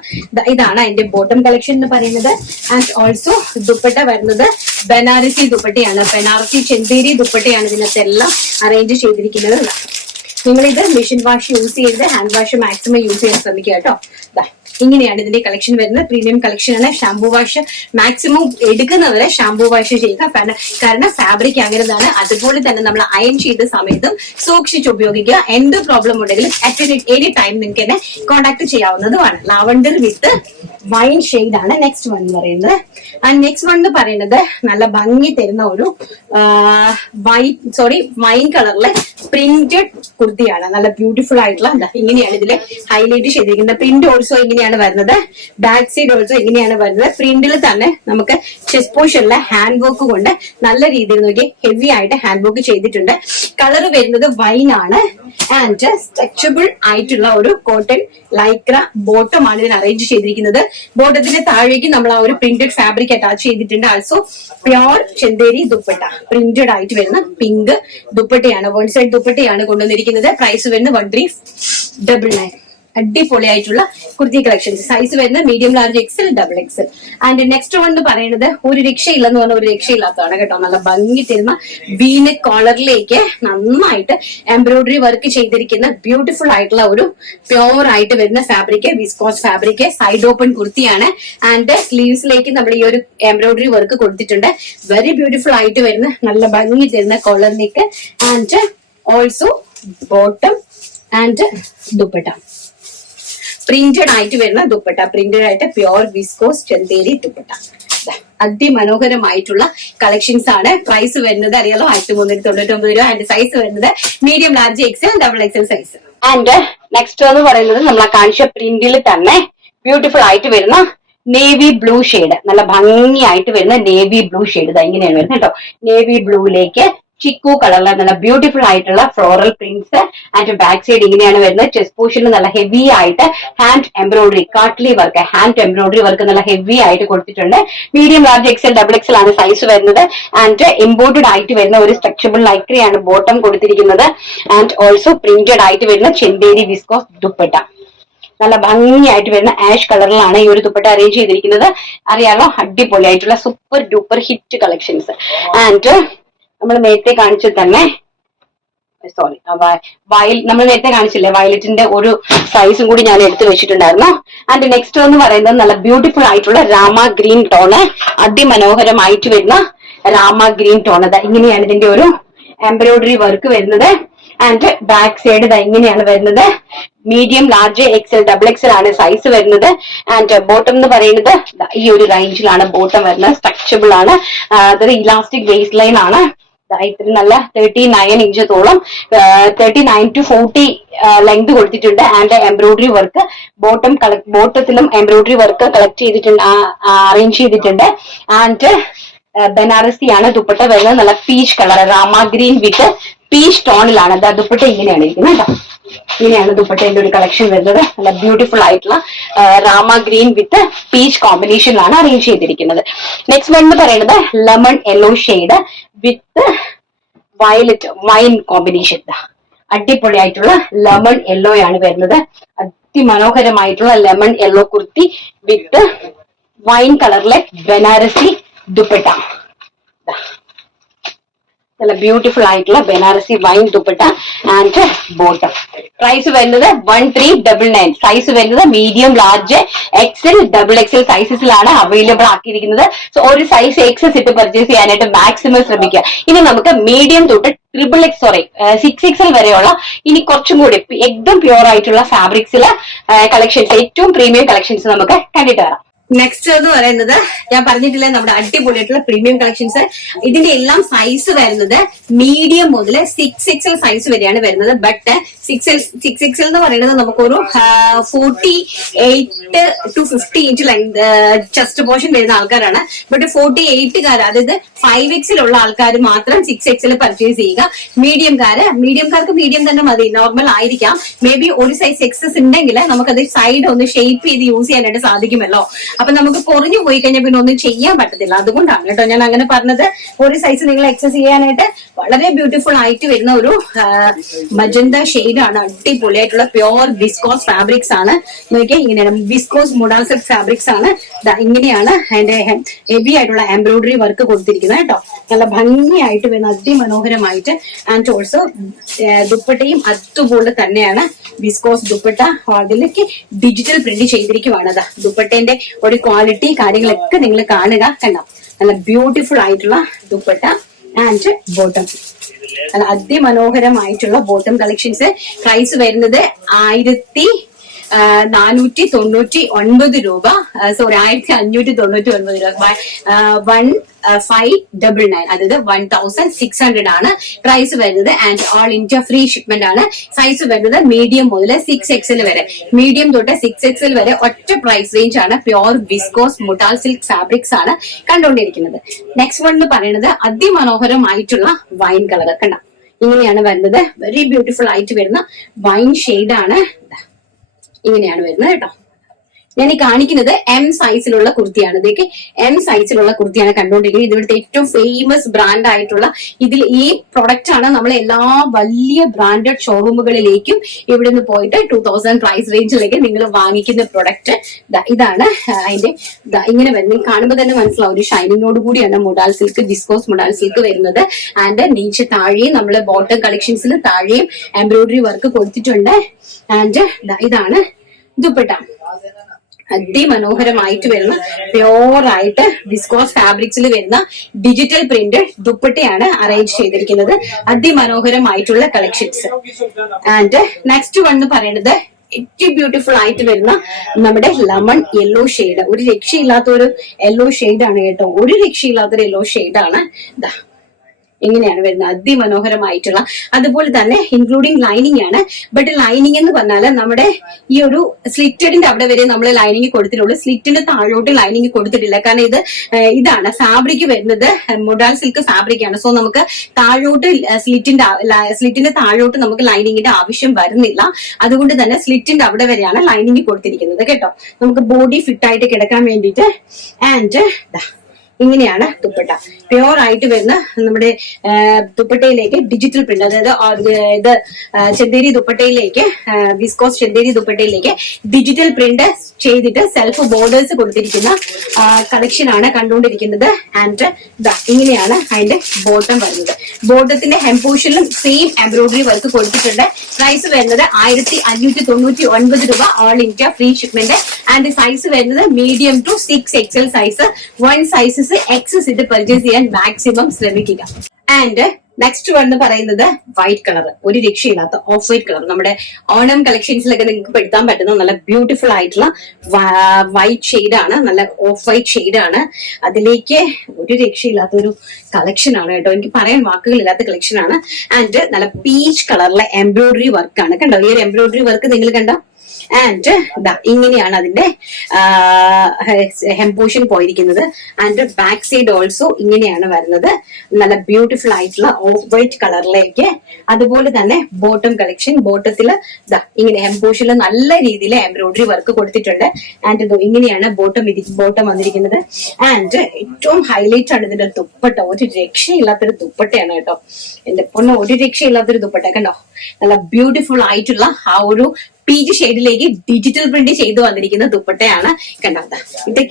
ഇതാണ് അതിന്റെ ബോട്ടം കളക്ഷൻ എന്ന് പറയുന്നത്. ആൻഡ് ഓൾസോ ദുപ്പട്ട വരുന്നത് ബനാറസി ദുപ്പട്ടയാണ്. ബനാറസി ചെന്തേരി ദുപ്പട്ടയാണ് ഇതിനകത്തെല്ലാം അറേഞ്ച് ചെയ്തിരിക്കുന്നത്. നിങ്ങളിത് മെഷീൻ വാഷ് യൂസ് ചെയ്ത് ഹാൻഡ് വാഷ് മാക്സിമം യൂസ് ചെയ്യാൻ ശ്രമിക്കുക കേട്ടോ. ഇങ്ങനെയാണ് ഇതിന്റെ കളക്ഷൻ വരുന്നത്. പ്രീമിയം കളക്ഷൻ ആണ്. ഷാംപൂ വാഷ് മാക്സിമം എടുക്കുന്നവരെ ഷാംപൂ വാഷ് ചെയ്യുക. കാരണം ഫാബ്രിക് അങ്ങനെതാണ്. അതുപോലെ തന്നെ നമ്മൾ അയൺ ചെയ്ത സമയത്തും സൂക്ഷിച്ച് ഉപയോഗിക്കുക. എന്ത് പ്രോബ്ലം ഉണ്ടെങ്കിലും അറ്റ് എനി ടൈം നിങ്ങൾക്ക് എന്നെ കോൺടാക്ട് ചെയ്യാവുന്നതുമാണ്. ലാവണ്ടർ വിത്ത് വൈൻ ഷെയ്ഡ് ആണ് നെക്സ്റ്റ് വൺ എന്ന് പറയുന്നത്. ആൻഡ് നെക്സ്റ്റ് വൺ എന്ന് പറയുന്നത് നല്ല ഭംഗി തരുന്ന ഒരു വൈൻ കളറിലെ പ്രിന്റഡ് കുർത്തിയാണ്. നല്ല ബ്യൂട്ടിഫുൾ ആയിട്ടുള്ള ഇങ്ങനെയാണ് ഇതില് ഹൈലൈറ്റ് ചെയ്തിരിക്കുന്നത്. പ്രിന്റ് ഓൾസോ ഇങ്ങനെയാണ് വരുന്നത്. ബാക്ക് സൈഡ് ഓൾസോ ഇങ്ങനെയാണ് വരുന്നത്. പ്രിന്റിൽ തന്നെ നമുക്ക് ചെസ്റ്റ് പോർഷനിലെ ഹാൻഡ് വർക്ക് കൊണ്ട് നല്ല രീതിയിൽ നോക്കി ഹെവി ആയിട്ട് ഹാൻഡ് വർക്ക് ചെയ്തിട്ടുണ്ട്. കളർ വരുന്നത് വൈൻ ആണ്. ആൻഡ് സ്ട്രെച്ചബിൾ ആയിട്ടുള്ള ഒരു കോട്ടൺ ലൈക്ര ബോട്ടം ആണ് ഇതിന് അറേഞ്ച് ചെയ്തിരിക്കുന്നത്. ബോട്ടത്തിന്റെ താഴേക്ക് നമ്മൾ ആ ഒരു പ്രിന്റഡ് ഫാബ്രിക് അറ്റാച്ച് ചെയ്തിട്ടുണ്ട്. Also pure Chanderi dupatta printed ആയിട്ട് വരുന്ന പിങ്ക് ദുപ്പട്ടയാണ്. വൺ സൈഡ് ദുപ്പട്ടയാണ് കൊണ്ടുവന്നിരിക്കുന്നത്. പ്രൈസ് വരുന്നത് 1399. അടിപൊളിയായിട്ടുള്ള കുർത്തി കളക്ഷൻസ്. സൈസ് വരുന്നത് medium, large, XL, double XL. And next one എന്ന് പറയുന്നത് ഒരു രക്ഷയില്ലെന്ന് പറഞ്ഞ ഒരു രക്ഷയില്ലാത്തതാണ് കേട്ടോ. നല്ല ഭംഗി തരുന്ന വീനെക്ക് കോളറിലേക്ക് നന്നായിട്ട് എംബ്രോയിഡറി വർക്ക് ചെയ്തിരിക്കുന്ന ബ്യൂട്ടിഫുൾ ആയിട്ടുള്ള ഒരു പ്യോർ ആയിട്ട് വരുന്ന fabric, viscose fabric. Side open കുർത്തിയാണ്. ആൻഡ് സ്ലീവ്സിലേക്ക് നമ്മൾ ഈ ഒരു എംബ്രോയിഡറി വർക്ക് കൊടുത്തിട്ടുണ്ട്. വെരി ബ്യൂട്ടിഫുൾ ആയിട്ട് വരുന്ന നല്ല ഭംഗി തരുന്ന കോളറിലേക്ക്. And also bottom and dupatta printed ആയിട്ട് വരുന്ന ദുപ്പട്ട. പ്രിന്റഡ് ആയിട്ട് പ്യോർ വിസ്കോസ് ചന്തേരി ദുപ്പട്ട. അതിമനോഹരമായിട്ടുള്ള കളക്ഷൻസ് ആണ്. പ്രൈസ് വരുന്നത് അറിയാലോ 1399 രൂപ. ആൻഡ് സൈസ് വരുന്നത് medium, large, XL, double XL size. And next എന്ന് പറയുന്നത് നമ്മൾ കാണിച്ച പ്രിന്റിൽ തന്നെ ബ്യൂട്ടിഫുൾ ആയിട്ട് വരുന്ന നേവി ബ്ലൂ ഷെയ്ഡ്. നല്ല ഭംഗിയായിട്ട് വരുന്ന നേവി ബ്ലൂ ഷെയ്ഡ് ഇങ്ങനെയാണ് വരുന്നത് കേട്ടോ. നേവി ബ്ലൂയിലേക്ക് ചിക്കു കളറിലെ നല്ല ബ്യൂട്ടിഫുൾ ആയിട്ടുള്ള floral prints. And back side ഇങ്ങനെയാണ് വരുന്നത്. ചെസ്റ്റ് പോർഷനിൽ നല്ല ഹെവി ആയിട്ട് ഹാൻഡ് എംബ്രോയിഡറി, കാട്ട്ലി വർക്ക്, ഹാൻഡ് എംബ്രോയിഡറി വർക്ക് നല്ല ഹെവി ആയിട്ട് കൊടുത്തിട്ടുണ്ട്. Medium, large, XL, double XL ആണ് സൈസ് വരുന്നത്. ആൻഡ് ഇമ്പോർട്ടഡ് ആയിട്ട് വരുന്ന ഒരു സ്ട്രെച്ചബിൾ ലൈക്രയാണ് ബോട്ടം കൊടുത്തിരിക്കുന്നത്. ആൻഡ് ഓൾസോ പ്രിന്റഡ് ആയിട്ട് വരുന്ന ചെന്തേരി വിസ്കോസ് ദുപ്പട്ട. നല്ല ഭംഗിയായിട്ട് വരുന്ന ആഷ് കളറിലാണ് ഈ ഒരു ദുപ്പട്ട അറേഞ്ച് ചെയ്തിരിക്കുന്നത്. അറിയാലോ, അടിപൊളിയായിട്ടുള്ള super duper hit collections. And നമ്മൾ നേരത്തെ കാണിച്ചു തന്നെ നമ്മൾ നേരത്തെ കാണിച്ചില്ലേ വയലറ്റിന്റെ ഒരു സൈസും കൂടി ഞാൻ എടുത്തു വെച്ചിട്ടുണ്ടായിരുന്നു. ആൻഡ് നെക്സ്റ്റ് എന്ന് പറയുന്നത് നല്ല ബ്യൂട്ടിഫുൾ ആയിട്ടുള്ള രാമ ഗ്രീൻ ടോണ്. അതിമനോഹരമായിട്ട് വരുന്ന രാമ ഗ്രീൻ ടോൺ. ഇങ്ങനെയാണ് ഇതിന്റെ ഒരു എംബ്രോയിഡറി വർക്ക് വരുന്നത്. ആൻഡ് ബാക്ക് സൈഡ് ഇങ്ങനെയാണ് വരുന്നത്. Medium, large, XL, double XL ആണ് സൈസ് വരുന്നത്. ആൻഡ് ബോട്ടം എന്ന് പറയുന്നത് ഈ ഒരു റേഞ്ചിലാണ് ബോട്ടം വരുന്നത്. സ്ട്രെച്ചബിൾ ആണ്. അതൊരു ഇലാസ്റ്റിക് വേസ്റ്റ് ലൈൻ ആണ്. ഇത്തിരി നല്ല 39 ഇഞ്ചത്തോളം 39 to 40 ലെങ്ത് കൊടുത്തിട്ടുണ്ട്. ആൻഡ് എംബ്രോയിഡറി വർക്ക് ബോട്ടത്തിലും എംബ്രോയിഡറി വർക്ക് കളക്ട് ചെയ്തിട്ടുണ്ട്, അറേഞ്ച് ചെയ്തിട്ടുണ്ട്. ആൻഡ് ബനാറസി ആണ് ദുപ്പട്ട വരുന്നത്. നല്ല peach colour rama green with peach ടോണിലാണ് ദുപ്പട്ട ഇങ്ങനെയാണ് ഇരിക്കുന്നത് കേട്ടോ. ഇങ്ങനെയാണ് ദുപ്പട്ടയുടെ ഒരു കളക്ഷൻ വരുന്നത്. നല്ല ബ്യൂട്ടിഫുൾ ആയിട്ടുള്ള രാമ ഗ്രീൻ വിത്ത് പീച്ച് കോമ്പിനേഷനിലാണ് അറേഞ്ച് ചെയ്തിരിക്കുന്നത്. നെക്സ്റ്റ് വൺ എന്ന് പറയുന്നത് lemon yellow shade with violet wine combination. അടിപൊളിയായിട്ടുള്ള ലെമൺ യെല്ലോ ആണ് വരുന്നത്. അതിമനോഹരമായിട്ടുള്ള lemon yellow kurti with wine കളറിലെ ബനാറസി ദുപ്പട്ട. നല്ല ബ്യൂട്ടിഫുൾ ആയിട്ടുള്ള Banarasi wine dupatta and bottom. Price വരുന്നത് 1399. സൈസ് വരുന്നത് medium, large, XL, double XL സൈസസിലാണ് അവൈലബിൾ ആക്കിയിരിക്കുന്നത്. സോ ഒരു സൈസ് എക്സസ് ഇട്ട് പർച്ചേസ് ചെയ്യാനായിട്ട് മാക്സിമം ശ്രമിക്കുക. ഇനി നമുക്ക് മീഡിയം തൊട്ട് സിക്സ് എക്സൽ വരെയുള്ള ഇനി കുറച്ചും കൂടി ഏറ്റവും പ്യുവർ ആയിട്ടുള്ള ഫാബ്രിക്സിലെ കളക്ഷൻസ്, ഏറ്റവും പ്രീമിയം കളക്ഷൻസ് നമുക്ക് കണ്ടിട്ട് വരാം. നെക്സ്റ്റ് എന്ന് പറയുന്നത് ഞാൻ പറഞ്ഞിട്ടില്ല, നമ്മുടെ അടിപൊളിയായിട്ടുള്ള പ്രീമിയം കളക്ഷൻസ്. ഇതിന്റെ എല്ലാം സൈസ് വരുന്നത് മീഡിയം മുതൽ 6XL സൈസ് വരെയാണ് വരുന്നത്. ബട്ട് 6XL എന്ന് പറയുന്നത് നമുക്കൊരു 48 to 50 inch length chest portion വരുന്ന ആൾക്കാരാണ്. ബട്ട് 48കാർ, അതായത് 5XL ഉള്ള ആൾക്കാർ മാത്രം 6XL പർച്ചേസ് ചെയ്യുക. മീഡിയംകാർക്ക് മീഡിയം തന്നെ മതി, നോർമൽ ആയിരിക്കാം. മേ ബി ഒരു സൈസ് എക്സസ് ഉണ്ടെങ്കിൽ നമുക്കത് സൈഡ് ഒന്ന് ഷേപ്പ് ചെയ്ത് യൂസ് ചെയ്യാനായിട്ട് സാധിക്കുമല്ലോ. അപ്പൊ നമുക്ക് കുറഞ്ഞു പോയി കഴിഞ്ഞാൽ പിന്നെ ഒന്നും ചെയ്യാൻ പറ്റത്തില്ല. അതുകൊണ്ടാണ് കേട്ടോ ഞാൻ അങ്ങനെ പറഞ്ഞത്. ഒരു സൈസ് നിങ്ങൾ എക്സസ് ചെയ്യാനായിട്ട് വളരെ ബ്യൂട്ടിഫുൾ ആയിട്ട് വരുന്ന ഒരു മജന്ത ഷെയ്ഡാണ്. അടിപൊളിയായിട്ടുള്ള പ്യോർ വിസ്കോസ് ഫാബ്രിക്സ് ആണ്. നോക്കിയാൽ ഇങ്ങനെയാണ് വിസ്കോസ് മുഡാസിക് ഫാബ്രിക്സ് ആണ്. ഇങ്ങനെയാണ് അതിന്റെ ഹെവി ആയിട്ടുള്ള എംബ്രോയിഡറി വർക്ക് കൊടുത്തിരിക്കുന്നത് കേട്ടോ. നല്ല ഭംഗിയായിട്ട് വരുന്ന അതിമനോഹരമായിട്ട്. ആൻഡ് ഓൾസോ ദുപ്പട്ടയും അതുപോലെ തന്നെയാണ് വിസ്കോസ് ദുപ്പട്ട. അതിലേക്ക് ഡിജിറ്റൽ പ്രിന്റ് ചെയ്തിരിക്കുവാണ്. അതാ ദുപ്പട്ടേന്റെ ഒരു ക്വാളിറ്റി കാര്യങ്ങളൊക്കെ നിങ്ങൾ കാണുക. കണ്ടോ, നല്ല ബ്യൂട്ടിഫുൾ ആയിട്ടുള്ള ദുപ്പട്ട ആൻഡ് ബോട്ടം. നല്ല അതിമനോഹരമായിട്ടുള്ള ബോട്ടം കളക്ഷൻസ്. പ്രൈസ് വരുന്നത് 1499 രൂപ. സോറി, 1599 രൂപ. 1599, അതായത് 1600 ആണ് പ്രൈസ് വരുന്നത്. And all India free shipment ആണ്. സൈസ് വരുന്നത് മീഡിയം മുതൽ 6XL വരെ, മീഡിയം തൊട്ട് 6XL വരെ ഒറ്റ പ്രൈസ് റേഞ്ച് ആണ്. പ്യോർ വിസ്കോസ് മുട്ടാൽ സിൽക്ക് ഫാബ്രിക്സ് ആണ് കണ്ടുകൊണ്ടിരിക്കുന്നത്. നെക്സ്റ്റ് വൺ എന്ന് പറയുന്നത് അതിമനോഹരമായിട്ടുള്ള വൈൻ കളർ. കണ്ട, ഇങ്ങനെയാണ് വരുന്നത്. വെരി ബ്യൂട്ടിഫുൾ ആയിട്ട് വരുന്ന വൈൻ ഷെയ്ഡാണ്. ഇങ്ങനെയാണ് വരുന്നത് കേട്ടോ. ഞാൻ ഈ കാണിക്കുന്നത് M സൈസിലുള്ള കുർത്തിയാണ്. ഇതൊക്കെ M സൈസിലുള്ള കുർത്തിയാണ് കണ്ടുകൊണ്ടിരിക്കുന്നത്. ഇവിടുത്തെ ഏറ്റവും ഫേമസ് ബ്രാൻഡ് ആയിട്ടുള്ള ഈ പ്രൊഡക്റ്റ് ആണ് നമ്മൾ എല്ലാ വലിയ ബ്രാൻഡഡ് ഷോറൂമുകളിലേക്കും ഇവിടെ നിന്ന് പോയിട്ട് 2000 പ്രൈസ് റേഞ്ചിലേക്ക് നിങ്ങൾ വാങ്ങിക്കുന്ന പ്രൊഡക്റ്റ് ഇതാണ്. അതിന്റെ ഇങ്ങനെ വരുന്നത് കാണുമ്പോൾ തന്നെ മനസ്സിലാവും. ഒരു ഷൈനിങ്ങോട് കൂടിയാണ് മുഡാൽ സിൽക്ക്, വിസ്കോസ് മുഡാൽ സിൽക്ക് വരുന്നത്. ആൻഡ് നീച്ച് താഴെയും നമ്മള് ബോട്ടം കളക്ഷൻസിൽ താഴെയും എംബ്രോയിഡറി വർക്ക് കൊടുത്തിട്ടുണ്ട്. ആൻഡ് ഇതാണ് ദുപ്പട്ട. അതിമനോഹരമായിട്ട് വരുന്ന പ്യോർ ആയിട്ട് വിസ്കോസ് ഫാബ്രിക്സിൽ വരുന്ന ഡിജിറ്റൽ പ്രിന്റ് ദുപ്പട്ടയാണ് അറേഞ്ച് ചെയ്തിരിക്കുന്നത്. അതിമനോഹരമായിട്ടുള്ള കളക്ഷൻസ്. ആൻഡ് നെക്സ്റ്റ് വൺ എന്ന് പറയുന്നത് ഏറ്റവും ബ്യൂട്ടിഫുൾ ആയിട്ട് വരുന്ന നമ്മുടെ ലെമൺ യെല്ലോ ഷെയ്ഡ്. ഒരു രക്ഷയില്ലാത്ത ഒരു യെല്ലോ ഷെയ്ഡാണ് കേട്ടോ. ഒരു രക്ഷയില്ലാത്തൊരു യെല്ലോ ഷെയ്ഡാണ്. ഇങ്ങനെയാണ് വരുന്നത്. അതിമനോഹരമായിട്ടുള്ള, അതുപോലെ തന്നെ ഇൻക്ലൂഡിങ് ലൈനിങ് ആണ്. ബട്ട് ലൈനിങ് എന്ന് പറഞ്ഞാൽ നമ്മുടെ ഈ ഒരു സ്ലിറ്റഡിന്റെ അവിടെ വരെ നമ്മൾ ലൈനിങ് കൊടുത്തിട്ടുള്ളൂ. സ്ലിറ്റിന്റെ താഴോട്ട് ലൈനിങ് കൊടുത്തിട്ടില്ല. കാരണം ഇതാണ് ഫാബ്രിക് വരുന്നത്, മുഡാൽ സിൽക്ക് ഫാബ്രിക് ആണ്. സോ നമുക്ക് താഴോട്ട് സ്ലിറ്റിന്റെ താഴോട്ട് നമുക്ക് ലൈനിങ്ങിന്റെ ആവശ്യം വരുന്നില്ല. അതുകൊണ്ട് തന്നെ സ്ലിറ്റിന്റെ അവിടെ വരെയാണ് ലൈനിങ് കൊടുത്തിരിക്കുന്നത് കേട്ടോ, നമുക്ക് ബോഡി ഫിറ്റ് ആയിട്ട് കിടക്കാൻ വേണ്ടിയിട്ട്. ആൻഡ് ഇങ്ങനെയാണ് ദുപ്പട്ട. പ്യോർ ആയിട്ട് വരുന്ന നമ്മുടെ ദുപ്പട്ടയിലേക്ക് ഡിജിറ്റൽ പ്രിന്റ്, അതായത് ഇത് ചെന്തേരി ദുപ്പട്ടയിലേക്ക്, വിസ്കോസ് ചെന്തേരി ദുപ്പട്ടയിലേക്ക് ഡിജിറ്റൽ പ്രിന്റ് ചെയ്തിട്ട് സെൽഫ് ബോർഡേഴ്സ് കൊടുത്തിരിക്കുന്ന കളക്ഷൻ ആണ് കണ്ടുകൊണ്ടിരിക്കുന്നത്. ആൻഡ് ഇങ്ങനെയാണ് അതിന്റെ ബോട്ടം വരുന്നത്. ബോട്ടത്തിന്റെ ഹെംപോഷനിലും സെയിം എംബ്രോയിഡറി വർക്ക് കൊടുത്തിട്ടുണ്ട്. പ്രൈസ് വരുന്നത് 1599 രൂപ. All India free shipment. And size വരുന്നത് medium to 6XL size. One sizes excess ഇത് പർച്ചേസ് ചെയ്യാൻ മാക്സിമം ശ്രമിക്കുക. ആൻഡ് നെക്സ്റ്റ് വൺ എന്ന് പറയുന്നത് വൈറ്റ് കളർ. ഒരു രക്ഷയില്ലാത്ത ഓഫ് വൈറ്റ് കളർ. നമ്മുടെ ഓണം കളക്ഷൻസിലൊക്കെ നിങ്ങൾക്ക് പെടുത്താൻ പറ്റുന്ന നല്ല ബ്യൂട്ടിഫുൾ ആയിട്ടുള്ള വൈറ്റ് ഷെയ്ഡാണ്. നല്ല ഓഫ് വൈറ്റ് ഷെയ്ഡാണ്. അതിലേക്ക് ഒരു രക്ഷയില്ലാത്ത ഒരു കളക്ഷൻ ആണ് കേട്ടോ. എനിക്ക് പറയാൻ വാക്കുകളില്ലാത്ത കളക്ഷൻ ആണ്. ആൻഡ് നല്ല പീച്ച് കളറിലെ എംബ്രോയിഡറി വർക്കാണ്. കണ്ടോ, ഈ ഒരു എംബ്രോയിഡറി വർക്ക് നിങ്ങൾ കണ്ടോ. ആൻഡ് ഇങ്ങനെയാണ് അതിന്റെ ഹെംപോഷൻ പോയിരിക്കുന്നത്. ആൻഡ് ബാക്ക് സൈഡ് ഓൾസോ ഇങ്ങനെയാണ് വരുന്നത്. നല്ല ബ്യൂട്ടിഫുൾ ആയിട്ടുള്ള ഓഫ് വൈറ്റ് കളറിലേക്ക്. അതുപോലെ തന്നെ ബോട്ടം കളക്ഷൻ. ബോട്ടത്തില് ഇങ്ങനെ ഹെംപോഷനിൽ നല്ല രീതിയിൽ എംബ്രോയിഡറി വർക്ക് കൊടുത്തിട്ടുണ്ട്. ആൻഡ് ഇങ്ങനെയാണ് ബോട്ടം വന്നിരിക്കുന്നത്. ആൻഡ് ഏറ്റവും ഹൈലൈറ്റ് ആണ് ഇതിന്റെ ദുപ്പട്ട. ഒരു രക്ഷയില്ലാത്തൊരു ദുപ്പട്ടയാണ് കേട്ടോ. എന്റെ പൊണ്ണ, ഒരു രക്ഷയില്ലാത്തൊരു ദുപ്പട്ട. കണ്ടോ, നല്ല ബ്യൂട്ടിഫുൾ ആയിട്ടുള്ള ആ ഒരു പീച്ച് ഷെയ്ഡിലേക്ക് ഡിജിറ്റൽ പ്രിന്റ് ചെയ്തു വന്നിരിക്കുന്ന ദുപ്പട്ടയാണ്. കണ്ടത്